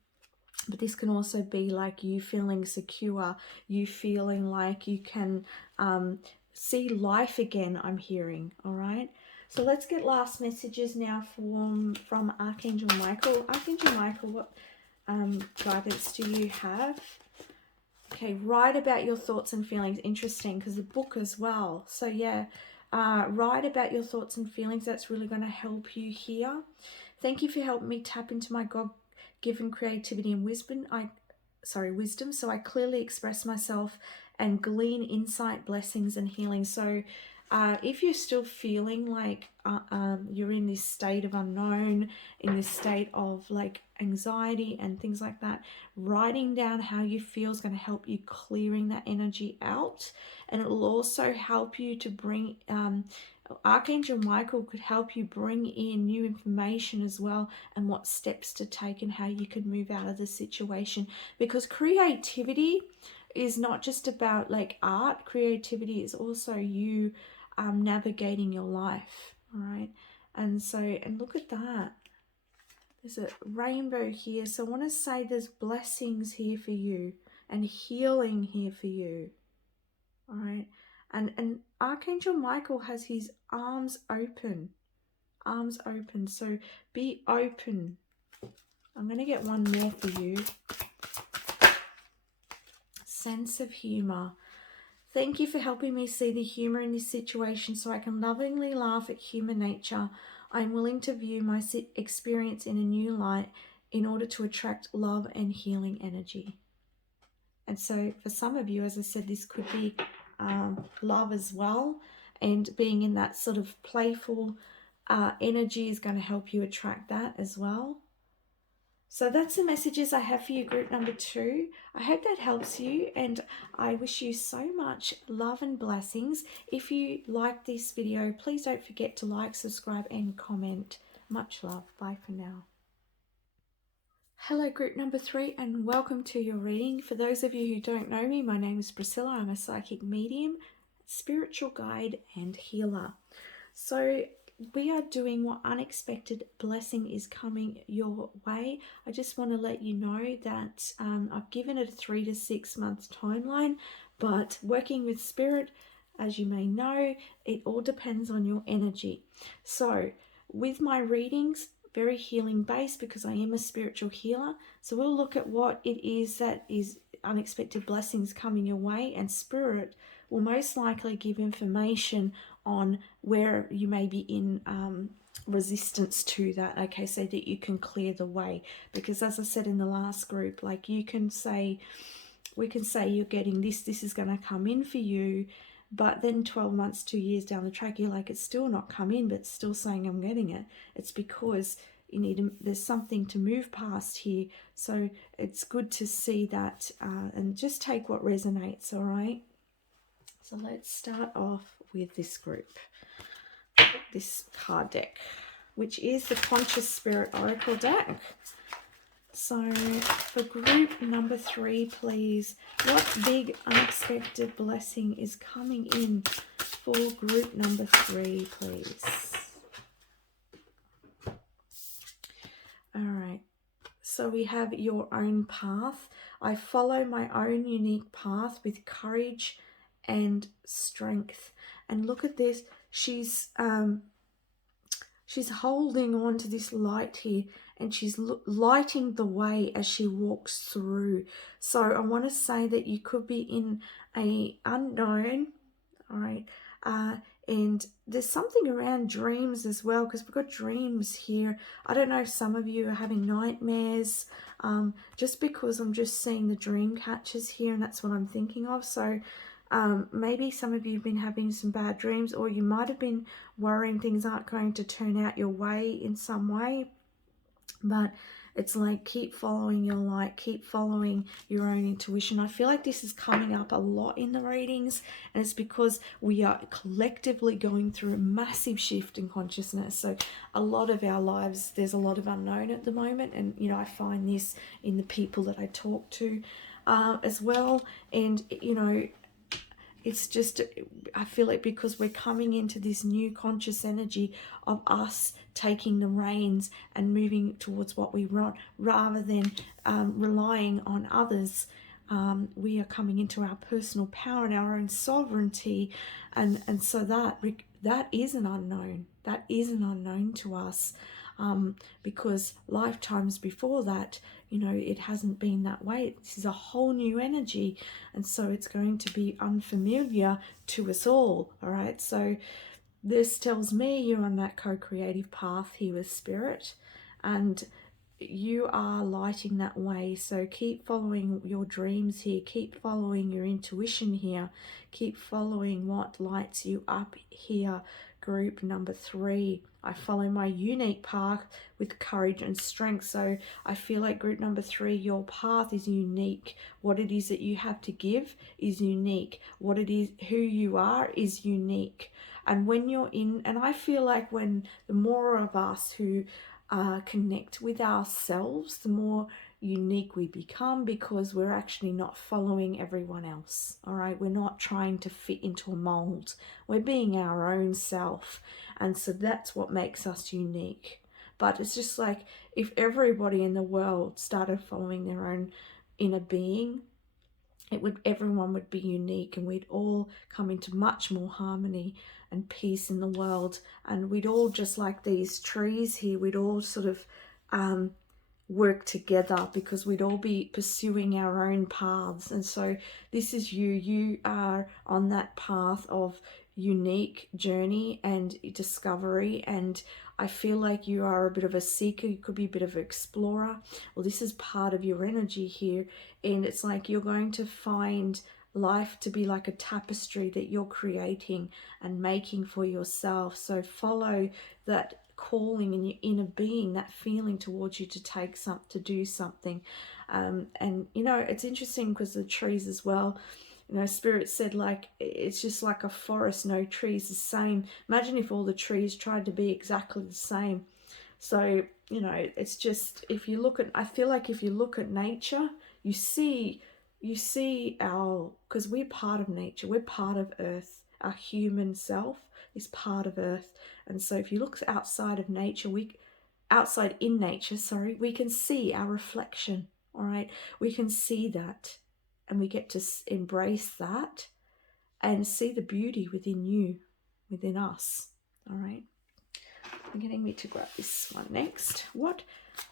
But this can also be like you feeling secure, you feeling like you can see life again, I'm hearing, all right? So let's get last messages now from Archangel Michael. Archangel Michael, what guidance do you have? Okay, write about your thoughts and feelings. Interesting, because the book as well. So yeah, write about your thoughts and feelings. That's really going to help you here. Thank you for helping me tap into my God-given creativity and wisdom. Wisdom. So I clearly express myself and glean insight, blessings, and healing. So if you're still feeling like you're in this state of unknown, in this state of like anxiety and things like that, writing down how you feel is going to help you clearing that energy out. And it will also help you to bring Archangel Michael could help you bring in new information as well, and what steps to take and how you could move out of the situation. Because creativity is not just about like art. Creativity is also you navigating your life, all right? And so, and look at that. There's a rainbow here. So I want to say there's blessings here for you and healing here for you, all right? And Archangel Michael has his arms open. Arms open. So be open. I'm going to get one more for you. Sense of humor. Thank you for helping me see the humor in this situation so I can lovingly laugh at human nature. I'm willing to view my experience in a new light in order to attract love and healing energy. And so for some of you, as I said, this could be love as well, and being in that sort of playful energy is going to help you attract that as well. So that's the messages I have for you, group number 2. I hope that helps you, and I wish you so much love and blessings. If you like this video, please don't forget to like, subscribe, and comment. Much love. Bye for now. Hello, group number 3, and welcome to your reading. For those of you who don't know me, my name is Priscilla. I'm a psychic medium, spiritual guide, and healer. So we are doing what unexpected blessing is coming your way. I just want to let you know that I've given it a 3 to 6 month timeline, but working with spirit, as you may know, it all depends on your energy. So with my readings, very healing based, because I am a spiritual healer. So we'll look at what it is that is unexpected blessings coming your way, and spirit will most likely give information on where you may be in resistance to that, okay, so that you can clear the way. Because as I said in the last group, like we can say you're getting this is going to come in for you, but then 12 months, 2 years down the track, you're like, it's still not come in, but it's still saying I'm getting it. It's because there's something to move past here. So it's good to see that and just take what resonates, all right? So let's start off with this group. this card deck, which is the Conscious Spirit Oracle deck. So for group number 3, please, what big unexpected blessing is coming in for group number 3, please? All right. So we have your own path. I follow my own unique path with courage and strength. And look at this. She's holding on to this light here, and she's lighting the way as she walks through. So I want to say that you could be in a unknown, all right, and there's something around dreams as well, because we've got dreams here. I don't know if some of you are having nightmares, just because I'm just seeing the dream catchers here, and that's what I'm thinking of. So maybe some of you have been having some bad dreams, or you might have been worrying things aren't going to turn out your way in some way. But it's like, keep following your light, keep following your own intuition. I feel like this is coming up a lot in the readings, and it's because we are collectively going through a massive shift in consciousness. So a lot of our lives, there's a lot of unknown at the moment, and you know, I find this in the people that I talk to as well. And you know, it's just, I feel like because we're coming into this new conscious energy of us taking the reins and moving towards what we want, rather than relying on others, we are coming into our personal power and our own sovereignty. And so that is an unknown. That is an unknown to us, because lifetimes before that, you know, it hasn't been that way. This is a whole new energy, and so it's going to be unfamiliar to us all right? So this tells me you're on that co-creative path here with Spirit, and you are lighting that way. So keep following your dreams here, keep following your intuition here, keep following what lights you up here. Group number 3, I follow my unique path with courage and strength. So I feel like group number 3, your path is unique. What it is that you have to give is unique. What it is, who you are, is unique. And when you're in, and I feel like when the more of us who connect with ourselves, the more unique we become, because we're actually not following everyone else. All right, we're not trying to fit into a mold, we're being our own self, and so that's what makes us unique. But it's just like, if everybody in the world started following their own inner being, everyone would be unique, and we'd all come into much more harmony and peace in the world. And we'd all, just like these trees here, we'd all sort of work together, because we'd all be pursuing our own paths. And so this is you are on that path of unique journey and discovery, and I feel like you are a bit of a seeker, you could be a bit of an explorer. Well, this is part of your energy here, and it's like you're going to find life to be like a tapestry that you're creating and making for yourself. So follow that calling in your inner being, that feeling towards you to take something, to do something. And you know, it's interesting because the trees as well, you know, Spirit said, like, it's just like a forest, no trees the same. Imagine if all the trees tried to be exactly the same. So, you know, it's just, if you look at, I feel like if you look at nature, you see because we're part of nature, we're part of Earth, our human self is part of Earth. And so if you look outside of nature, outside in nature, sorry, we can see our reflection, all right? We can see that, and we get to embrace that and see the beauty within you, within us, all right? I'm getting me to grab this one next. What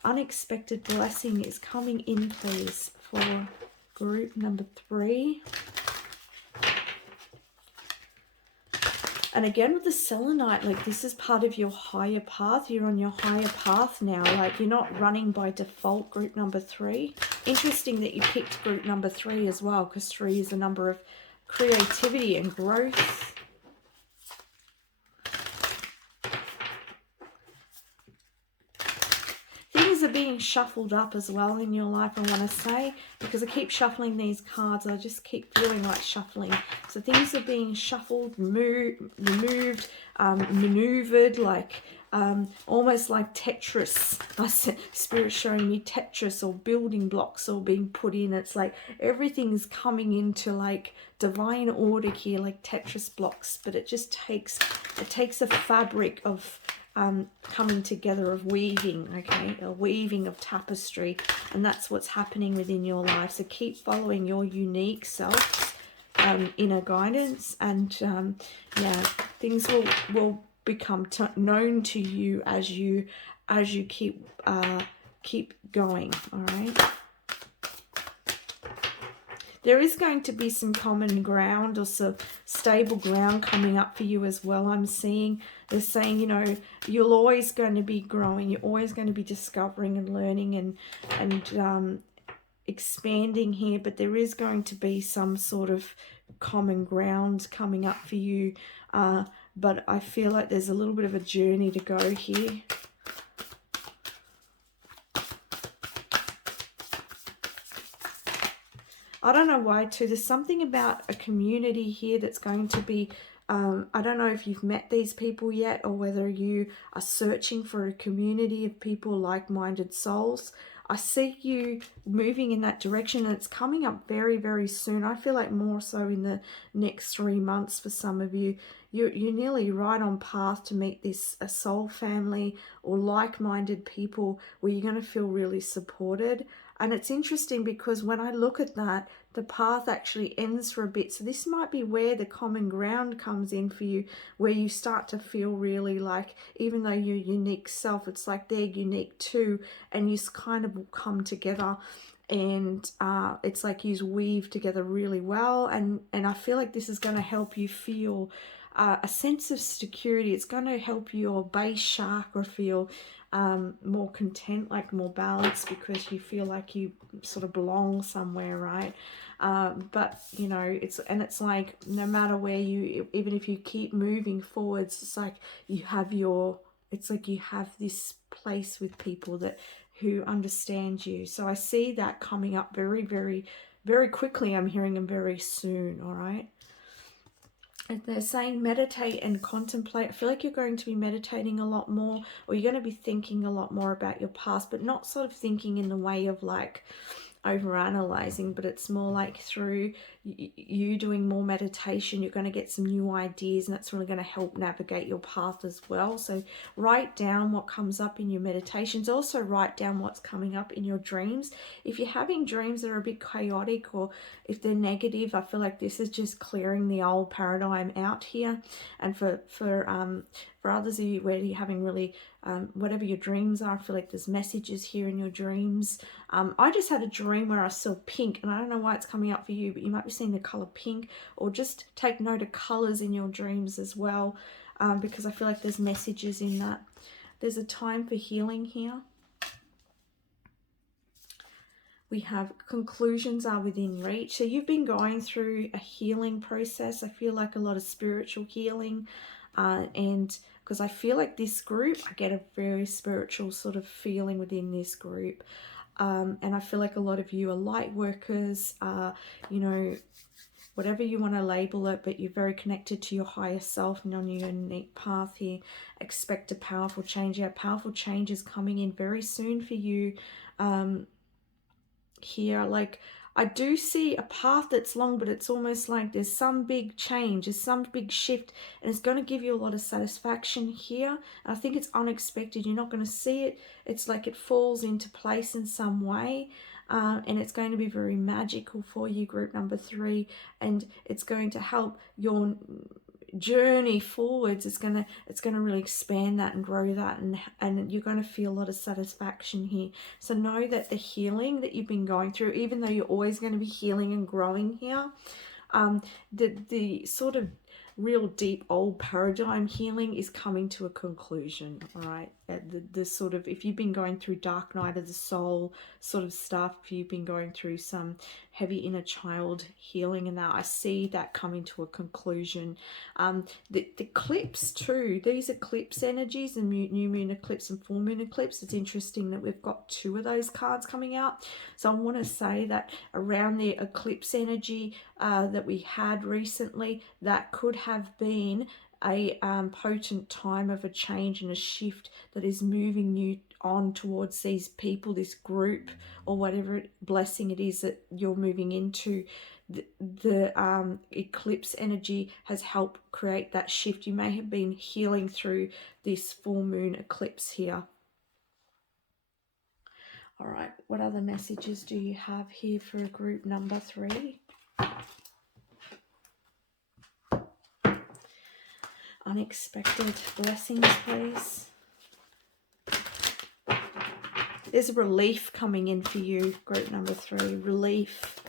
unexpected blessing is coming in, please, for group number 3? And again with the selenite, like, this is part of your higher path. You're on your higher path now. Like, you're not running by default, group number 3. Interesting that you picked group number 3 as well, because 3 is a number of creativity and growth. Things things are being shuffled up as well in your life, I want to say, because I keep shuffling these cards. I just keep feeling like shuffling. So things are being shuffled, removed, maneuvered, like almost like Tetris. Spirit showing me Tetris, or building blocks all being put in. It's like everything's coming into like divine order here, like Tetris blocks, but it just takes a fabric of coming together, of weaving, okay, a weaving of tapestry, and that's what's happening within your life. So keep following your unique self, inner guidance, and yeah, things will become known to you as you keep going. All right. There is going to be some common ground or some stable ground coming up for you as well. I'm seeing, they're saying, you know, you're always going to be growing. You're always going to be discovering and learning and expanding here. But there is going to be some sort of common ground coming up for you. But I feel like there's a little bit of a journey to go here. I don't know why too. There's something about a community here that's going to be, I don't know if you've met these people yet, or whether you are searching for a community of people, like-minded souls. I see you moving in that direction, and it's coming up very, very soon. I feel like more so in the next 3 months for some of you. You're nearly right on path to meet a soul family or like-minded people where you're going to feel really supported. And it's interesting because when I look at that, the path actually ends for a bit. So this might be where the common ground comes in for you, where you start to feel really like, even though you're unique self, it's like they're unique too, and you kind of come together, and it's like you weave together really well. And I feel like this is going to help you feel a sense of security. It's going to help your base chakra feel more content, like more balanced, because you feel like you sort of belong somewhere, right? But you know, it's like no matter where you, even if you keep moving forwards, it's like you have this place with people who understand you. So I see that coming up very, very, very quickly. I'm hearing them very soon. All right. And they're saying meditate and contemplate. I feel like you're going to be meditating a lot more, or you're going to be thinking a lot more about your past, but not sort of thinking in the way of like overanalyzing, but it's more like through you doing more meditation, you're going to get some new ideas, and that's really going to help navigate your path as well. So write down what comes up in your meditations. Also write down what's coming up in your dreams. If you're having dreams that are a bit chaotic, or if they're negative, I feel like this is just clearing the old paradigm out here. And for others of you where you're having really whatever your dreams are, I feel like there's messages here in your dreams. I just had a dream where I saw pink, and I don't know why it's coming up for you, but you might be seeing the color pink, or just take note of colors in your dreams as well, because I feel like there's messages in that. There's a time for healing here. We have conclusions are within reach. So you've been going through a healing process. I feel like a lot of spiritual healing, and because I feel like this group, I get a very spiritual sort of feeling within this group. And I feel like a lot of you are light workers, you know, whatever you want to label it, but you're very connected to your higher self and on your unique path here. Expect a powerful change. Yeah, powerful change is coming in very soon for you. Here, like I do see a path that's long, but it's almost like there's some big change, there's some big shift, and it's going to give you a lot of satisfaction here. And I think it's unexpected. You're not going to see it. It's like it falls into place in some way, and it's going to be very magical for you, group number 3, and it's going to help your journey forwards. It's gonna really expand that and grow that, and you're going to feel a lot of satisfaction here. So know that the healing that you've been going through, even though you're always going to be healing and growing here, the sort of real deep old paradigm healing is coming to a conclusion. All right, the sort of, if you've been going through dark night of the soul sort of stuff, if you've been going through some heavy inner child healing, and that I see that coming to a conclusion. The eclipse too, these eclipse energies, and new moon eclipse and full moon eclipse, it's interesting that we've got two of those cards coming out. So I want to say that around the eclipse energy that we had recently, that could have been a potent time of a change and a shift that is moving you on towards these people, this group, or whatever blessing it is that you're moving into. The eclipse energy has helped create that shift. You may have been healing through this full moon eclipse here. All right, what other messages do you have here for group number 3? Unexpected blessings, please. There's a relief coming in for you, group number 3. Relief.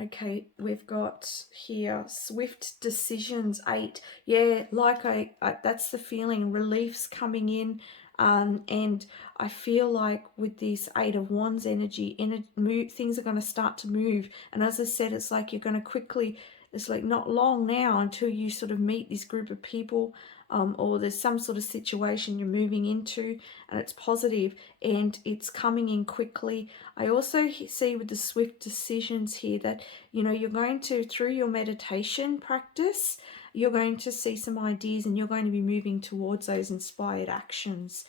Okay, we've got here swift decisions, 8. Yeah, like I that's the feeling. Relief's coming in. And I feel like with this 8 of Wands energy, things are going to start to move. And as I said, it's like you're going to quickly, it's like not long now until you sort of meet this group of people, or there's some sort of situation you're moving into, and it's positive and it's coming in quickly. I also see with the swift decisions here that, you know, you're going to, through your meditation practice, you're going to see some ideas and you're going to be moving towards those inspired actions.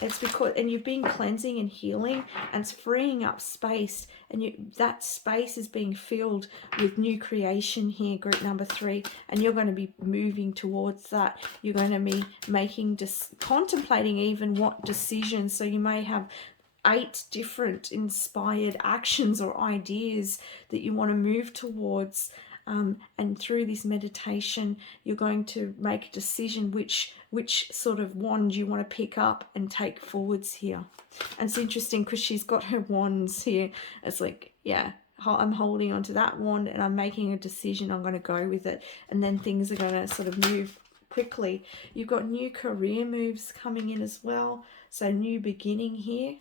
It's because, and you've been cleansing and healing, and it's freeing up space, and that space is being filled with new creation here, group number 3, and you're going to be moving towards that. You're going to be making, contemplating even what decisions. So you may have 8 different inspired actions or ideas that you want to move towards. And through this meditation, you're going to make a decision which sort of wand you want to pick up and take forwards here. And it's interesting because she's got her wands here. It's like, yeah, I'm holding on to that wand and I'm making a decision. I'm going to go with it. And then things are going to sort of move quickly. You've got new career moves coming in as well. So new beginning here.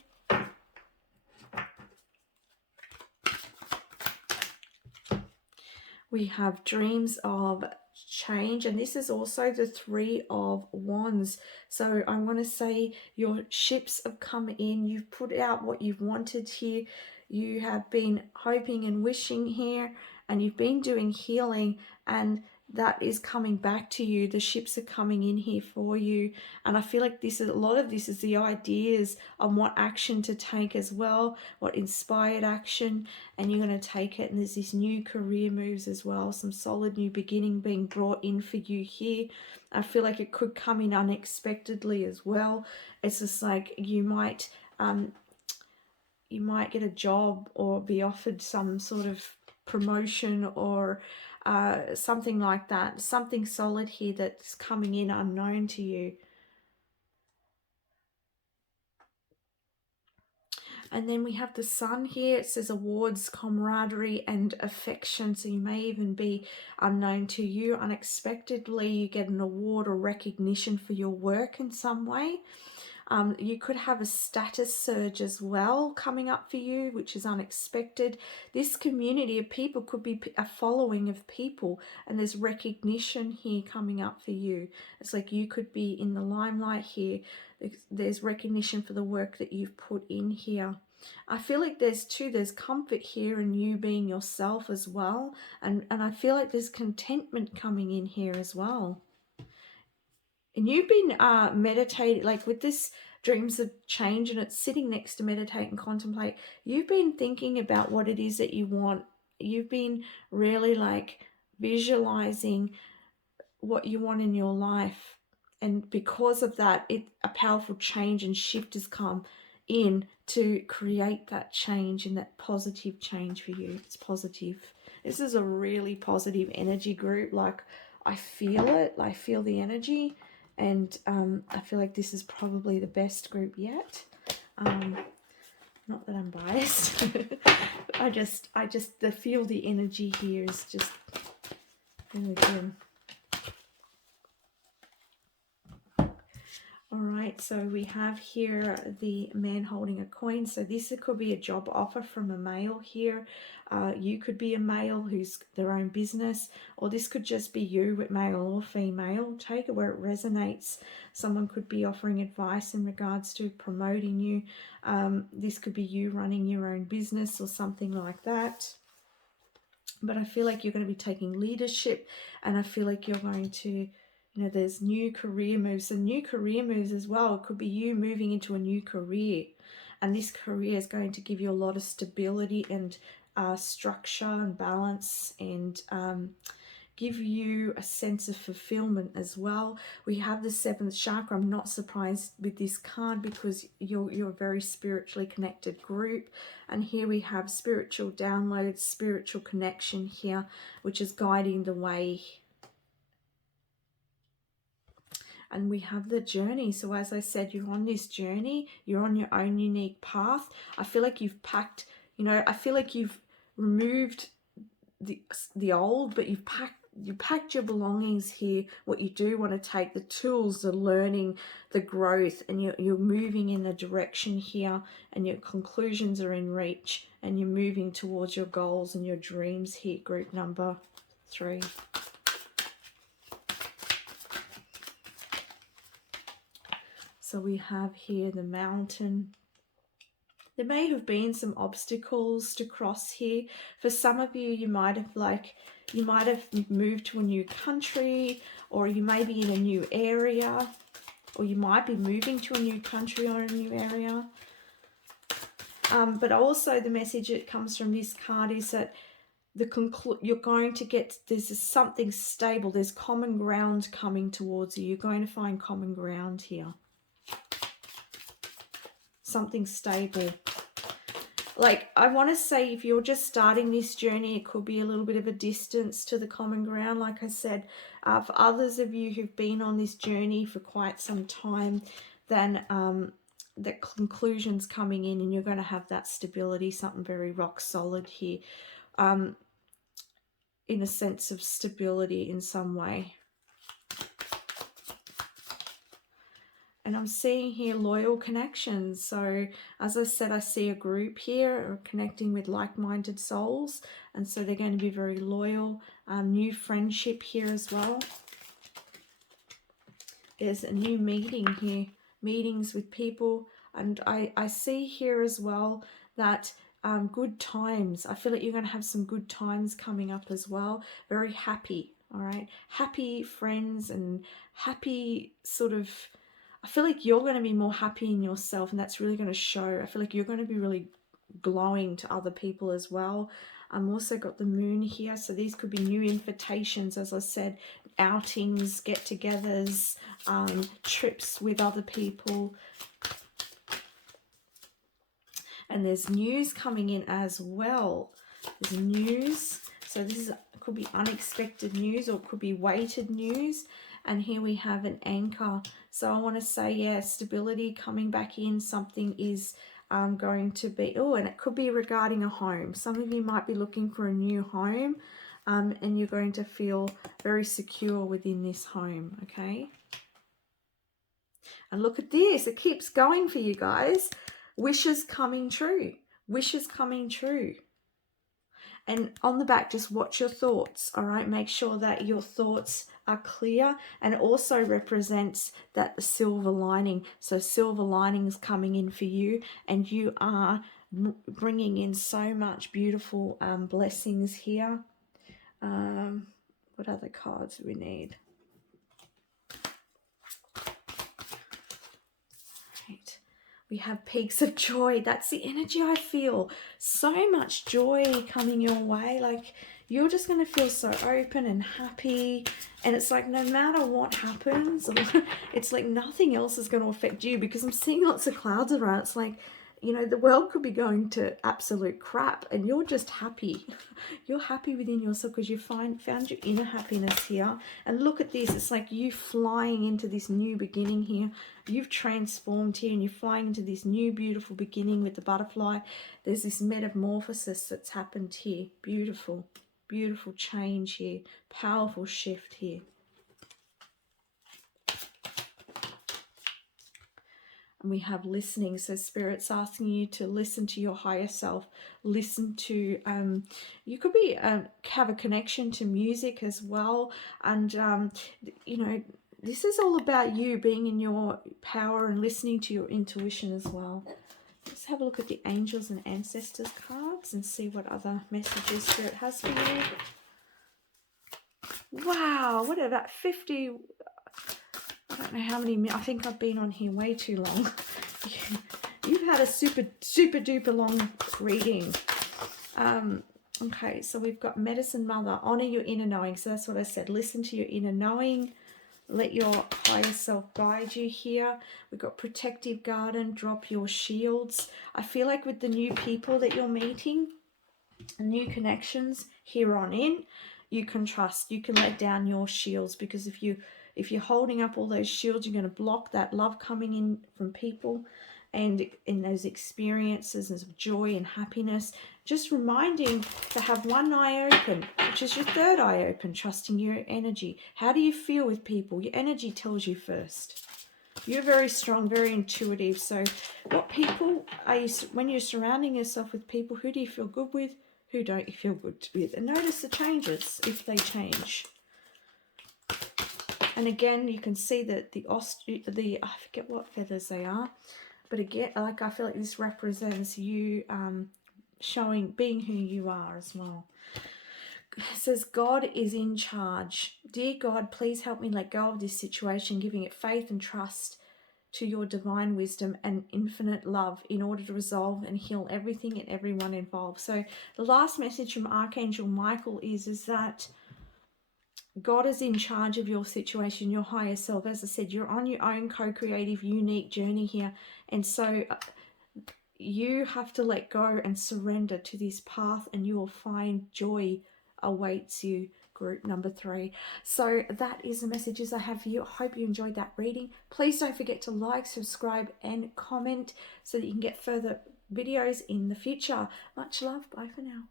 We have dreams of change, and this is also the 3 of Wands. So I want to say your ships have come in. You've put out what you've wanted here. You have been hoping and wishing here, and you've been doing healing, and that is coming back to you. The ships are coming in here for you, and I feel like this is, a lot of this is the ideas on what action to take as well, what inspired action, and you're going to take it. And there's this new career moves as well, some solid new beginning being brought in for you here. I feel like it could come in unexpectedly as well. It's just like you might get a job or be offered some sort of promotion or something like that. Something solid here that's coming in unknown to you. And then we have the Sun here. It says awards, camaraderie and affection. So you may even be unknown to you. Unexpectedly, you get an award or recognition for your work in some way. You could have a status surge as well coming up for you, which is unexpected. This community of people could be a following of people, and there's recognition here coming up for you. It's like you could be in the limelight here. There's recognition for the work that you've put in here. I feel like there's comfort here in you being yourself as well. And I feel like there's contentment coming in here as well. And you've been meditating, like with this dreams of change, and it's sitting next to meditate and contemplate. You've been thinking about what it is that you want. You've been really like visualizing what you want in your life. And because of that, a powerful change and shift has come in to create that change and that positive change for you. It's positive. This is a really positive energy group. Like, I feel it. I feel the energy. And I feel like this is probably the best group yet. Not that I'm biased. I just feel the energy here is just really good. All right, so we have here the man holding a coin. So this could be a job offer from a male here. You could be a male who's their own business, or this could just be you with male or female. Take it where it resonates. Someone could be offering advice in regards to promoting you. This could be you running your own business or something like that. But I feel like you're going to be taking leadership, and I feel like you're going to, there's new career moves and new career moves as well. It could be you moving into a new career, and this career is going to give you a lot of stability and structure and balance, and give you a sense of fulfillment as well. We have the seventh chakra. I'm not surprised with this card because you're a very spiritually connected group. And here we have spiritual downloads, spiritual connection here, which is guiding the way. And we have the journey. So as I said, you're on this journey. You're on your own unique path. I feel like you've packed, I feel like you've removed the old, but you packed your belongings here. What you do want to take, the tools, the learning, the growth, and you're moving in the direction here, and your conclusions are in reach, and you're moving towards your goals and your dreams here, group number 3. So we have here the mountain. There may have been some obstacles to cross here. For some of you, you might have moved to a new country, or you may be in a new area, or you might be moving to a new country or a new area. But also the message that comes from this card is that you're going to get, there's something stable, there's common ground coming towards you. You're going to find common ground here. Something stable. Like, I want to say, if you're just starting this journey, it could be a little bit of a distance to the common ground. Like I said, for others of you who've been on this journey for quite some time, then the conclusion's coming in, and you're going to have that stability, something very rock solid here, in a sense of stability in some way. And I'm seeing here loyal connections. So as I said, I see a group here connecting with like-minded souls. And so they're going to be very loyal. New friendship here as well. There's a new meeting here. Meetings with people. And I see here as well that good times. I feel like you're going to have some good times coming up as well. Very happy. All right. Happy friends and happy sort of... I feel like you're going to be more happy in yourself, and that's really going to show. I feel like you're going to be really glowing to other people as well. I'm also got the moon here, so these could be new invitations, as I said, outings, get-togethers, trips with other people. And there's news coming in as well. There's news. So this could be unexpected news, or it could be weighted news. And here we have an anchor. So I want to say, yeah, stability coming back in. Something is going to be, and it could be regarding a home. Some of you might be looking for a new home, and you're going to feel very secure within this home, okay? And look at this. It keeps going for you guys. Wishes coming true. Wishes coming true. And on the back, just watch your thoughts, all right? Make sure that your thoughts are clear, and it also represents that the silver lining. So silver lining is coming in for you, and you are bringing in so much beautiful blessings here. What other cards do we need? Right. We have peaks of joy. That's the energy I feel. So much joy coming your way. Like, you're just going to feel so open and happy. And it's like, no matter what happens, it's like nothing else is going to affect you, because I'm seeing lots of clouds around. It's like, the world could be going to absolute crap, and you're just happy. You're happy within yourself because you found your inner happiness here. And look at this. It's like you flying into this new beginning here. You've transformed here, and you're flying into this new beautiful beginning with the butterfly. There's this metamorphosis that's happened here. Beautiful, beautiful change here. Powerful shift here. And we have listening. So Spirit's asking you to listen to your higher self. Listen to, you could be, have a connection to music as well. And, you know, this is all about you being in your power and listening to your intuition as well. Let's have a look at the angels and ancestors cards and see what other messages Spirit has for you. Wow, what about 50? I don't know how many, I think I've been on here way too long. You've had a super duper long reading. Okay, so we've got Medicine Mother, honor your inner knowing. So that's what I said, listen to your inner knowing. Let your higher self guide you here. We've got Protective Garden, drop your shields. I feel like with the new people that you're meeting, new connections here on in, you can trust, you can let down your shields, because if you're holding up all those shields, you're going to block that love coming in from people and in those experiences of joy and happiness. Just reminding to have one eye open, which is your third eye open, trusting your energy. How do you feel with people? Your energy tells you first. You're very strong, very intuitive. So what people are you, when you're surrounding yourself with people, who do you feel good with? Who don't you feel good with? And notice the changes if they change. And again, you can see that the I forget what feathers they are, but again, like I feel like this represents you being who you are as well. It says God is in charge. Dear God, please help me let go of this situation, giving it faith and trust to your divine wisdom and infinite love in order to resolve and heal everything and everyone involved. So the last message from Archangel Michael is that God is in charge of your situation, your higher self. As I said, you're on your own co-creative, unique journey here. And so you have to let go and surrender to this path, and you will find joy awaits you. Group number 3. So that is the messages I have for you. I hope you enjoyed that reading. Please don't forget to like, subscribe and comment so that you can get further videos in the future. Much love. Bye for now.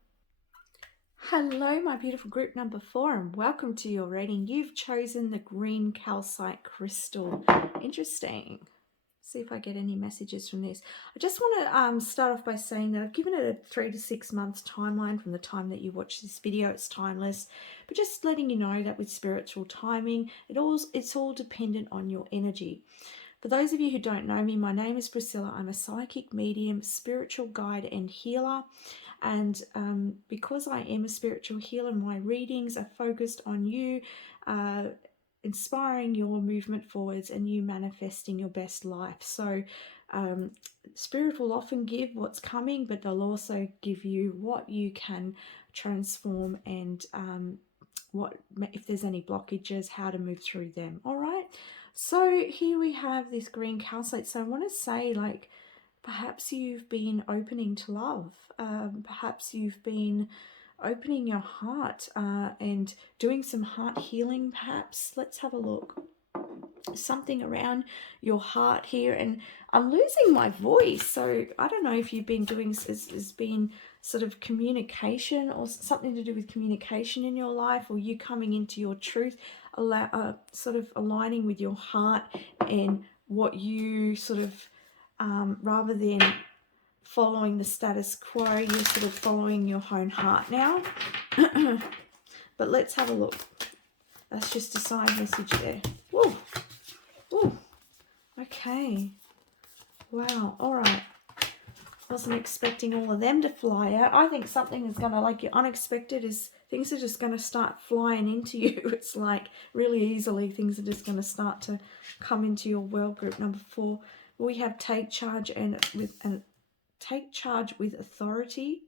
Hello, my beautiful group number 4, and welcome to your reading. You've chosen the green calcite crystal. Interesting. See if I get any messages from this. I just want to start off by saying that I've given it a 3 to 6 months timeline from the time that you watch this video. It's timeless, but just letting you know that with spiritual timing, it's all dependent on your energy. For those of you who don't know me, my name is Priscilla. I'm a psychic medium, spiritual guide and healer. And because I am a spiritual healer, my readings are focused on you inspiring your movement forwards and you manifesting your best life. So Spirit will often give what's coming, but they'll also give you what you can transform and what if there's any blockages, how to move through them. All right. So here we have this green calcite. So I want to say, like, perhaps you've been opening to love. Perhaps you've been opening your heart and doing some heart healing, perhaps. Let's have a look. Something around your heart here, and I'm losing my voice, so I don't know if you've been doing has been sort of communication or something to do with communication in your life, or you coming into your truth, sort of aligning with your heart and what you sort of rather than following the status quo, you're sort of following your own heart now. But let's have a look. That's just a side message there. Whoa. Whoa. Okay. Wow. All right. Wasn't expecting all of them to fly out. I think something is going to, like, your unexpected is things are just going to start flying into you. It's like really easily things are just going to start to come into your world. Group number 4. We have take charge take charge with authority.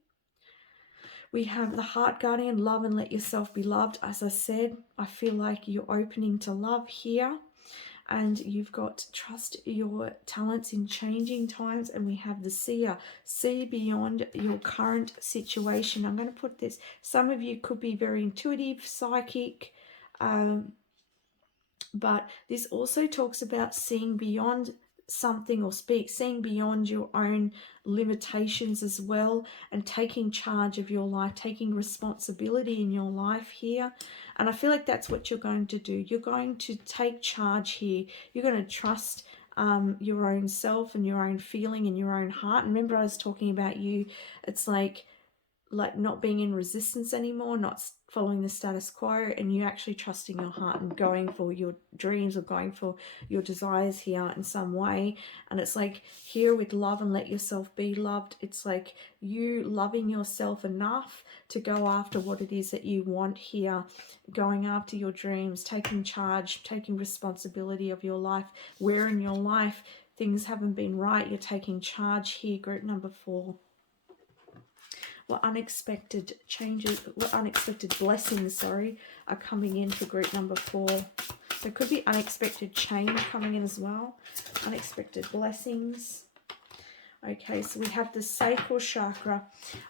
We have the heart guardian, love and let yourself be loved. As I said, I feel like you're opening to love here. And you've got trust your talents in changing times. And we have the seer, see beyond your current situation. I'm going to put this, some of you could be very intuitive, psychic, but this also talks about seeing beyond something or seeing beyond your own limitations as well, and taking charge of your life, taking responsibility in your life here. And I feel like that's what you're going to do. You're going to take charge here. You're going to trust your own self and your own feeling and your own heart. And remember, I was talking about you. It's like not being in resistance anymore, not following the status quo, and you actually trusting your heart and going for your dreams or going for your desires here in some way. And it's like here with love and let yourself be loved, it's like you loving yourself enough to go after what it is that you want here, going after your dreams, taking charge, taking responsibility of your life. Where in your life things haven't been right, you're taking charge here, group number 4. What unexpected changes, what unexpected blessings, sorry, are coming in for group number 4. There could be unexpected change coming in as well. Unexpected blessings. Okay, so we have the sacral chakra.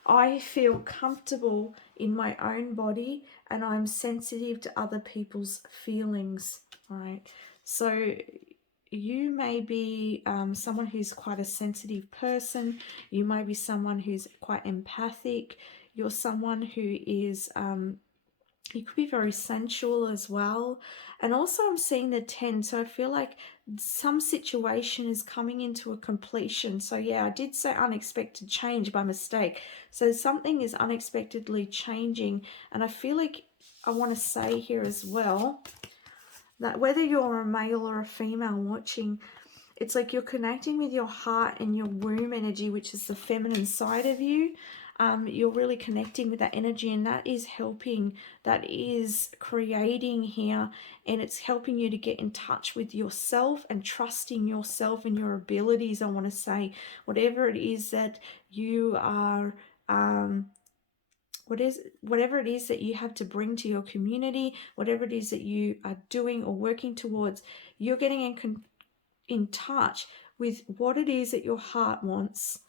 I feel comfortable in my own body and I'm sensitive to other people's feelings. All right, so you may be someone who's quite a sensitive person. You may be someone who's quite empathic. You're someone who is, you could be very sensual as well. And also I'm seeing the 10, so I feel like some situation is coming into a completion. So yeah, I did say unexpected change by mistake. So something is unexpectedly changing. And I feel like I want to say here as well, that whether you're a male or a female watching, it's like you're connecting with your heart and your womb energy, which is the feminine side of you. You're really connecting with that energy, and that is helping, that is creating here, and it's helping you to get in touch with yourself and trusting yourself and your abilities. I want to say, whatever it is that you are, whatever it is that you have to bring to your community, whatever it is that you are doing or working towards, you're getting in touch with what it is that your heart wants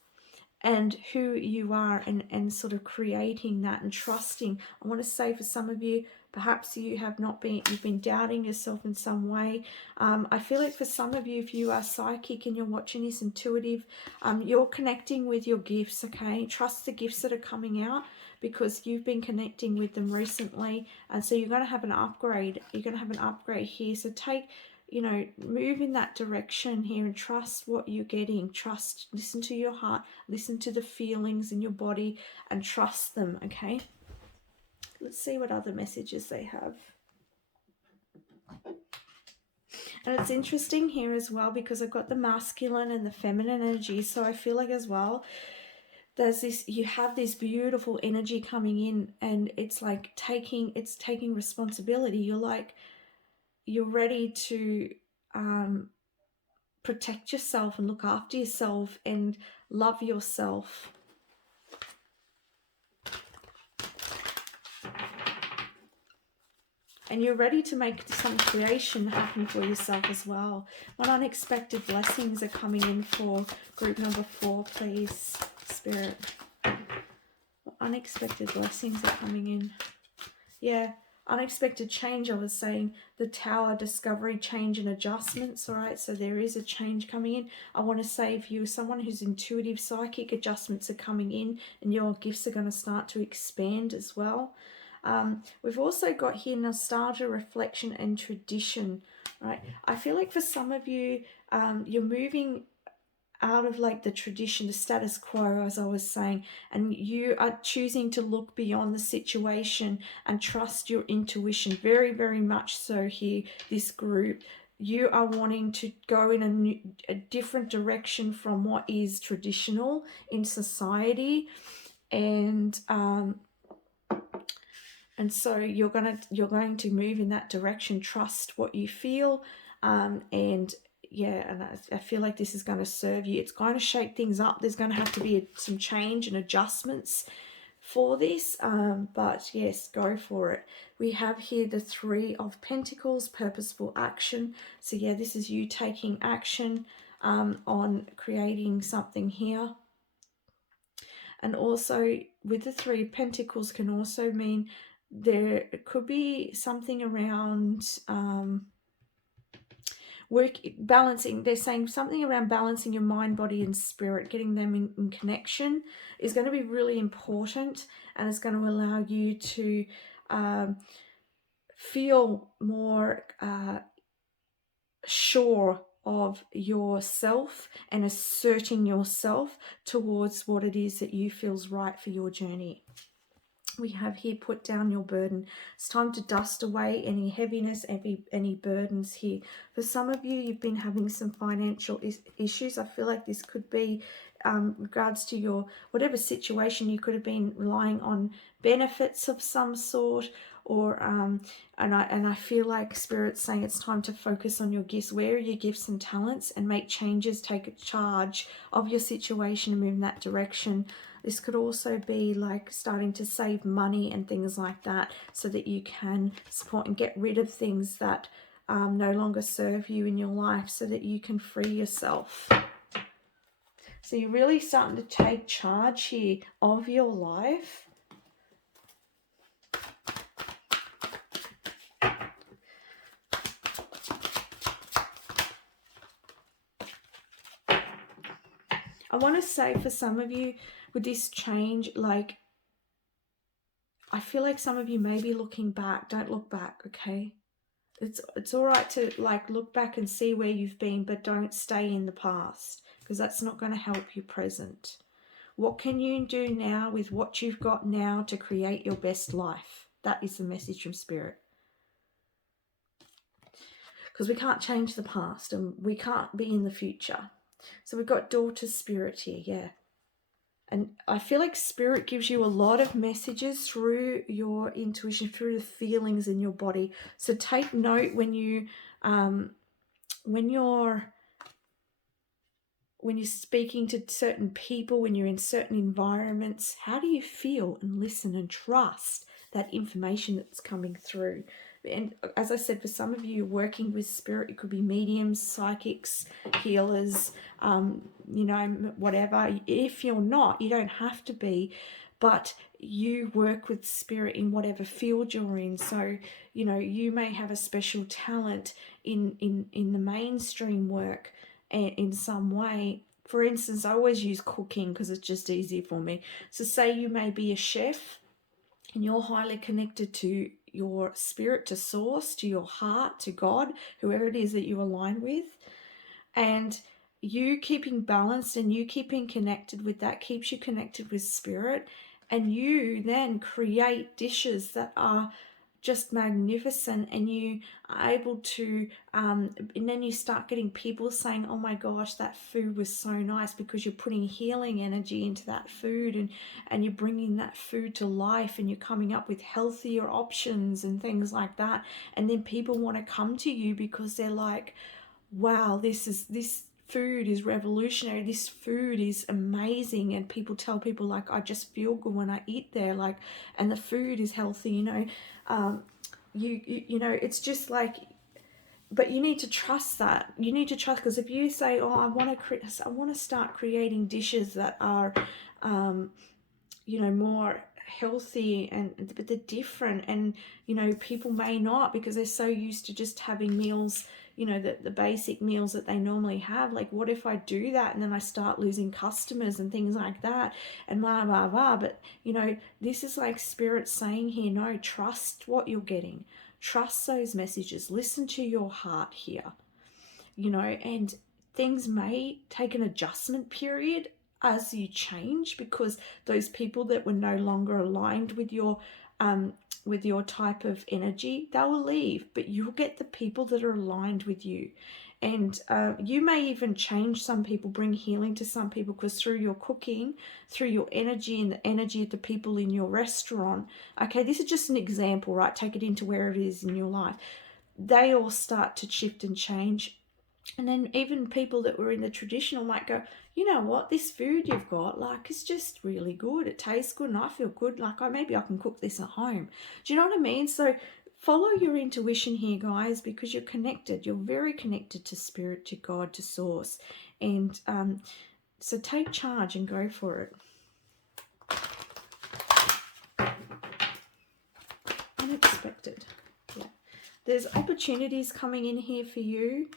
and who you are, and sort of creating that and trusting. I want to say for some of you, perhaps you have not been, you've been doubting yourself in some way. I feel like for some of you, if you are psychic and you're watching this, intuitive, you're connecting with your gifts, okay? Trust the gifts that are coming out because you've been connecting with them recently, and so you're going to have an upgrade. You're going to have an upgrade here. So move in that direction here and trust what you're getting. Trust, listen to your heart, listen to the feelings in your body and trust them, okay? Let's see what other messages they have. And it's interesting here as well because I've got the masculine and the feminine energy. So I feel like as well, there's this, you have this beautiful energy coming in, and it's like taking responsibility. You're ready to protect yourself and look after yourself and love yourself. And you're ready to make some creation happen for yourself as well. What unexpected blessings are coming in for group number 4, please, Spirit? What unexpected blessings are coming in? Yeah, unexpected change, I was saying. The Tower, discovery, change and adjustments, all right? So there is a change coming in. I want to say if you're someone who's intuitive, psychic, adjustments are coming in and your gifts are going to start to expand as well. We've also got here nostalgia, reflection and tradition, right? I feel like for some of you, you're moving out of like the tradition, the status quo, as I was saying, and you are choosing to look beyond the situation and trust your intuition. Very, very much so here, this group. You are wanting to go in a different direction from what is traditional in society, and so you're going to move in that direction. Trust what you feel, and yeah, and I feel like this is going to serve you. It's going to shake things up. There's going to have to be some change and adjustments for this, but yes, go for it. We have here the 3 of Pentacles, purposeful action. So yeah, this is you taking action on creating something here. And also with the 3 of Pentacles can also mean there could be something around balancing. They're saying something around balancing your mind, body and spirit, getting them in connection is going to be really important, and it's going to allow you to feel more sure of yourself and asserting yourself towards what it is that you feels right for your journey. We have here, put down your burden. It's time to dust away any heaviness, any burdens here. For some of you, you've been having some financial issues. I feel like this could be regards to your whatever situation. You could have been relying on benefits of some sort, or and I feel like Spirit's saying it's time to focus on your gifts. Where are your gifts and talents, and make changes, take charge of your situation and move in that direction. This could also be like starting to save money and things like that, so that you can support and get rid of things that no longer serve you in your life, so that you can free yourself. So you're really starting to take charge here of your life. I want to say for some of you with this change, like, I feel like some of you may be looking back. Don't look back, okay? It's all right to like look back and see where you've been, but don't stay in the past, because that's not going to help you present. What can you do now with what you've got now to create your best life? That is the message from Spirit. Because we can't change the past and we can't be in the future. So we've got Daughter Spirit here, yeah. And I feel like Spirit gives you a lot of messages through your intuition, through the feelings in your body. So take note when you're speaking to certain people, when you're in certain environments, how do you feel? And listen and trust that information that's coming through. And as I said, for some of you working with Spirit, it could be mediums, psychics, healers, whatever. If you're not, you don't have to be, but you work with Spirit in whatever field you're in. So, you may have a special talent in the mainstream work in some way. For instance, I always use cooking because it's just easier for me. So say you may be a chef and you're highly connected to your spirit, to source, to your heart, to God, whoever it is that you align with. And you keeping balanced and you keeping connected with that keeps you connected with Spirit. And you then create dishes that are just magnificent, and you are able to and then you start getting people saying, oh my gosh, that food was so nice, because you're putting healing energy into that food, and you're bringing that food to life, and you're coming up with healthier options and things like that. And then people want to come to you because they're like, wow, this food is revolutionary, this food is amazing. And people tell people like, I just feel good when I eat there, like, and the food is healthy, it's just like, but you need to trust that. You need to trust, because if you say, oh, I want to start creating dishes that are more healthy, but they're different, and people may not, because they're so used to just having meals, the basic meals that they normally have. Like, what if I do that and then I start losing customers and things like that, and blah blah blah. But this is like Spirit saying here, no, trust what you're getting, trust those messages, listen to your heart here, and things may take an adjustment period as you change, because those people that were no longer aligned with your type of energy, they will leave, but you'll get the people that are aligned with you. And you may even change some people, bring healing to some people, because through your cooking, through your energy and the energy of the people in your restaurant, okay, this is just an example, right? Take it into where it is in your life. They all start to shift and change. And then even people that were in the traditional might go, you know what, this food you've got, like, it's just really good. It tastes good and I feel good. Like, maybe I can cook this at home. Do you know what I mean? So follow your intuition here, guys, because you're connected. You're very connected to Spirit, to God, to Source. And so take charge and go for it. Unexpected. Yeah. There's opportunities coming in here for you.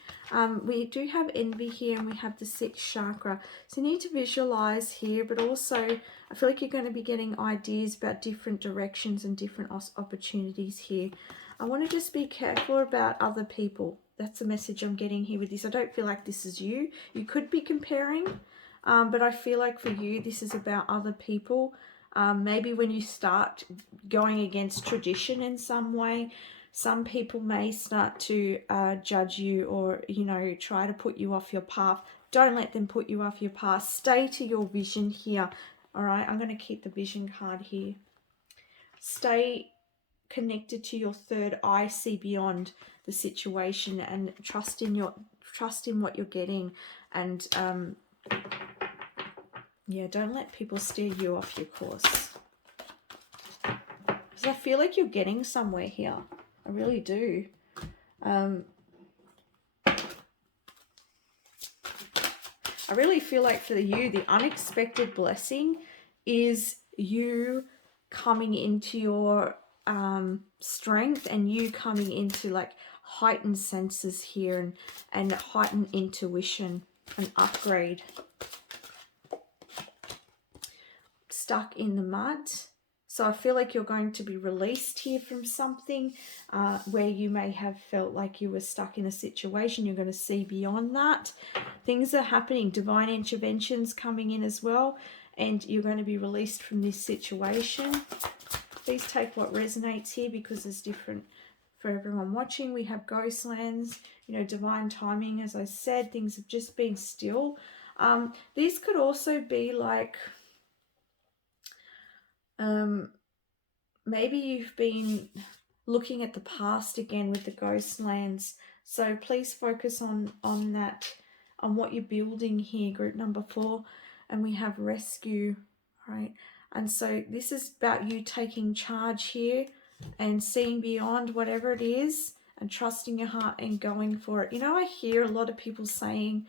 We do have envy here, and we have the 6th chakra. So you need to visualize here, but also I feel like you're going to be getting ideas about different directions and different opportunities here. I want to just be careful about other people. That's the message I'm getting here with this. I don't feel like this is you. You could be comparing, but I feel like for you, this is about other people. Maybe when you start going against tradition in some way, some people may start to judge you, or, you know, try to put you off your path. Don't let them put you off your path. Stay to your vision here. All right, I'm going to keep the vision card here. Stay connected to your third eye. See beyond the situation and trust in what you're getting. And yeah, don't let people steer you off your course, because I feel like you're getting somewhere here. I really do. I really feel like for you, the unexpected blessing is you coming into your strength, and you coming into like heightened senses here, and heightened intuition, an upgrade. Stuck in the mud. So I feel like you're going to be released here from something where you may have felt like you were stuck in a situation. You're going to see beyond that. Things are happening. Divine interventions coming in as well. And you're going to be released from this situation. Please take what resonates here, because there's different for everyone watching. We have ghostlands, you know, divine timing. As I said, things have just been still. These could also be like... maybe you've been looking at the past again with the ghostlands. So please focus on that, on what you're building here, group number 4. And we have rescue, right? And so this is about you taking charge here and seeing beyond whatever it is and trusting your heart and going for it. You know, I hear a lot of people saying,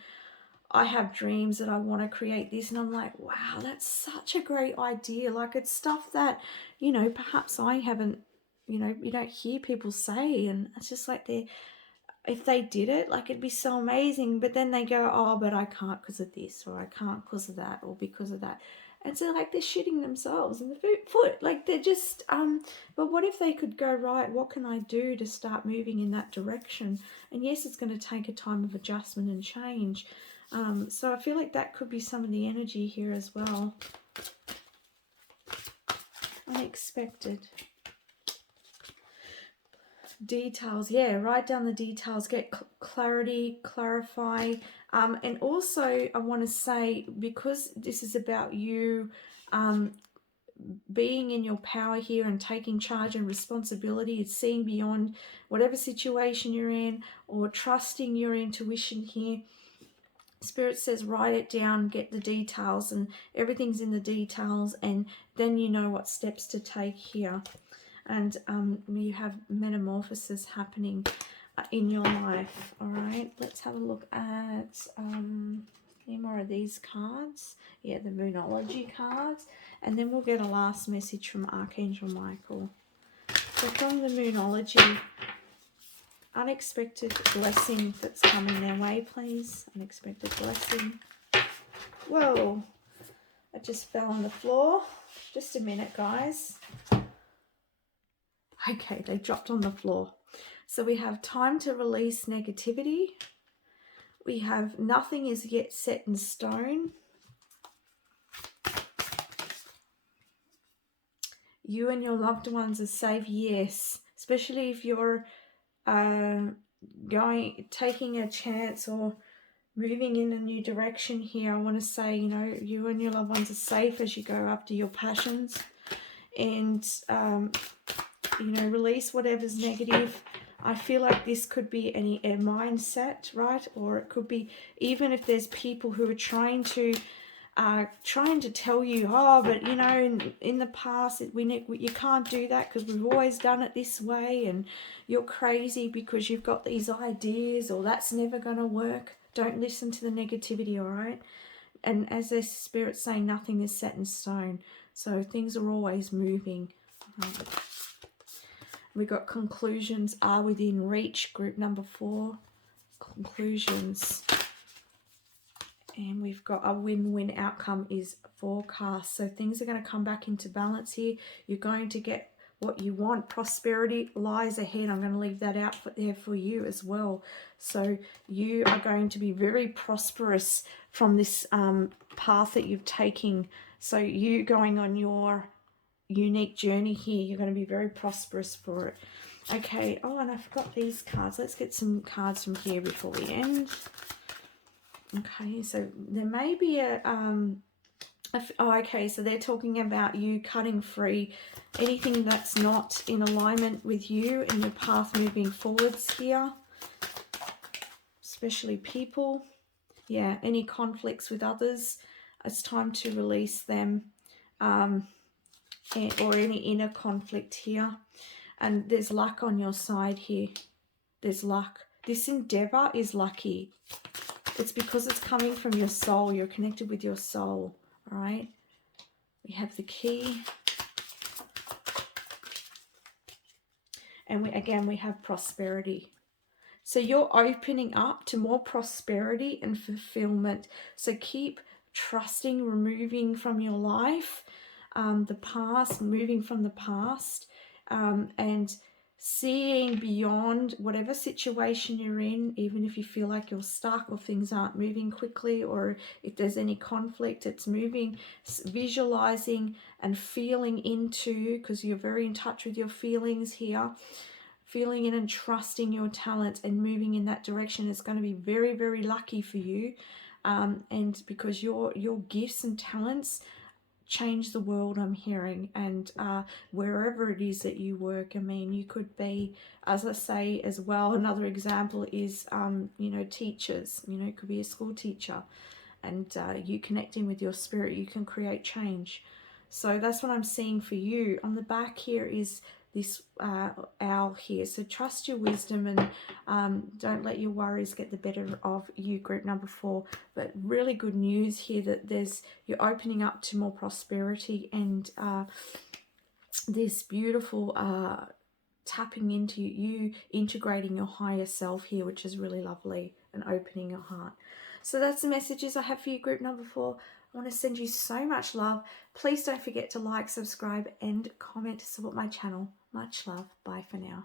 I have dreams that I want to create this, and I'm like, wow, that's such a great idea. Like, it's stuff that, you know, perhaps I haven't, you know, you don't hear people say, and it's just like if they did it, like, it'd be so amazing, but then they go, oh, but I can't because of this, or I can't because of that, or because of that. And so, like, they're shooting themselves in the foot. Like, they're just, but what if they could go, right, what can I do to start moving in that direction? And yes, it's going to take a time of adjustment and change. So I feel like that could be some of the energy here as well. Unexpected. Details. Yeah, write down the details. Get clarity, clarify. And also I want to say, because this is about you being in your power here and taking charge and responsibility, it's seeing beyond whatever situation you're in, or trusting your intuition here. Spirit says write it down, get the details, and everything's in the details, and then you know what steps to take here. And you have metamorphosis happening in your life. All right, let's have a look at any more of these cards. Yeah, the Moonology cards, and then we'll get a last message from Archangel Michael. So from the Moonology, unexpected blessing that's coming their way, please. Unexpected blessing. Whoa, I just fell on the floor. Just a minute, guys. Okay, they dropped on the floor. So we have time to release negativity. We have nothing is yet set in stone. You and your loved ones are safe, yes. Especially if you're taking a chance or moving in a new direction here. I want to say, you know, you and your loved ones are safe as you go after your passions. And, you know, release whatever's negative. I feel like this could be a mindset, right? Or it could be, even if there's people who are trying to tell you, oh, but you know, in the past you can't do that because we've always done it this way, and you're crazy because you've got these ideas, or that's never going to work. Don't listen to the negativity, all right? And as the Spirit's saying, nothing is set in stone, so things are always moving. We got conclusions are within reach, group number 4. Conclusions. And we've got a win-win outcome is forecast. So things are going to come back into balance here. You're going to get what you want. Prosperity lies ahead. I'm going to leave that out there for you as well. So you are going to be very prosperous from this path that you've taken. So you going on your unique journey here, you're going to be very prosperous for it. Okay, oh, and I forgot these cards. Let's get some cards from here before we end. Okay, so there may be a oh, okay, so they're talking about you cutting free anything that's not in alignment with you and your path moving forwards here, especially people. Yeah, any conflicts with others, it's time to release them, or any inner conflict here. And there's luck on your side here. There's luck. This endeavor is lucky. It's because it's coming from your soul. You're connected with your soul. All right. We have the key. And we have prosperity. So you're opening up to more prosperity and fulfillment. So keep trusting, removing from your life the past, moving from the past, and seeing beyond whatever situation you're in, even if you feel like you're stuck or things aren't moving quickly, or if there's any conflict, it's moving, visualizing and feeling into, because you're very in touch with your feelings here, feeling in and trusting your talents and moving in that direction is going to be very, very lucky for you. And because your gifts and talents change the world, I'm hearing, and wherever it is that you work, I mean, you could be, as I say as well, another example is you know, teachers, you know, it could be a school teacher, and you connecting with your spirit, you can create change. So that's what I'm seeing for you. On the back here is this owl here. So trust your wisdom, and don't let your worries get the better of you, group number 4. But really good news here that you're opening up to more prosperity, and this beautiful tapping into you, integrating your higher self here, which is really lovely, and opening your heart. So that's the messages I have for you, group number 4. I want to send you so much love. Please don't forget to like, subscribe, and comment to support my channel. Much love. Bye for now.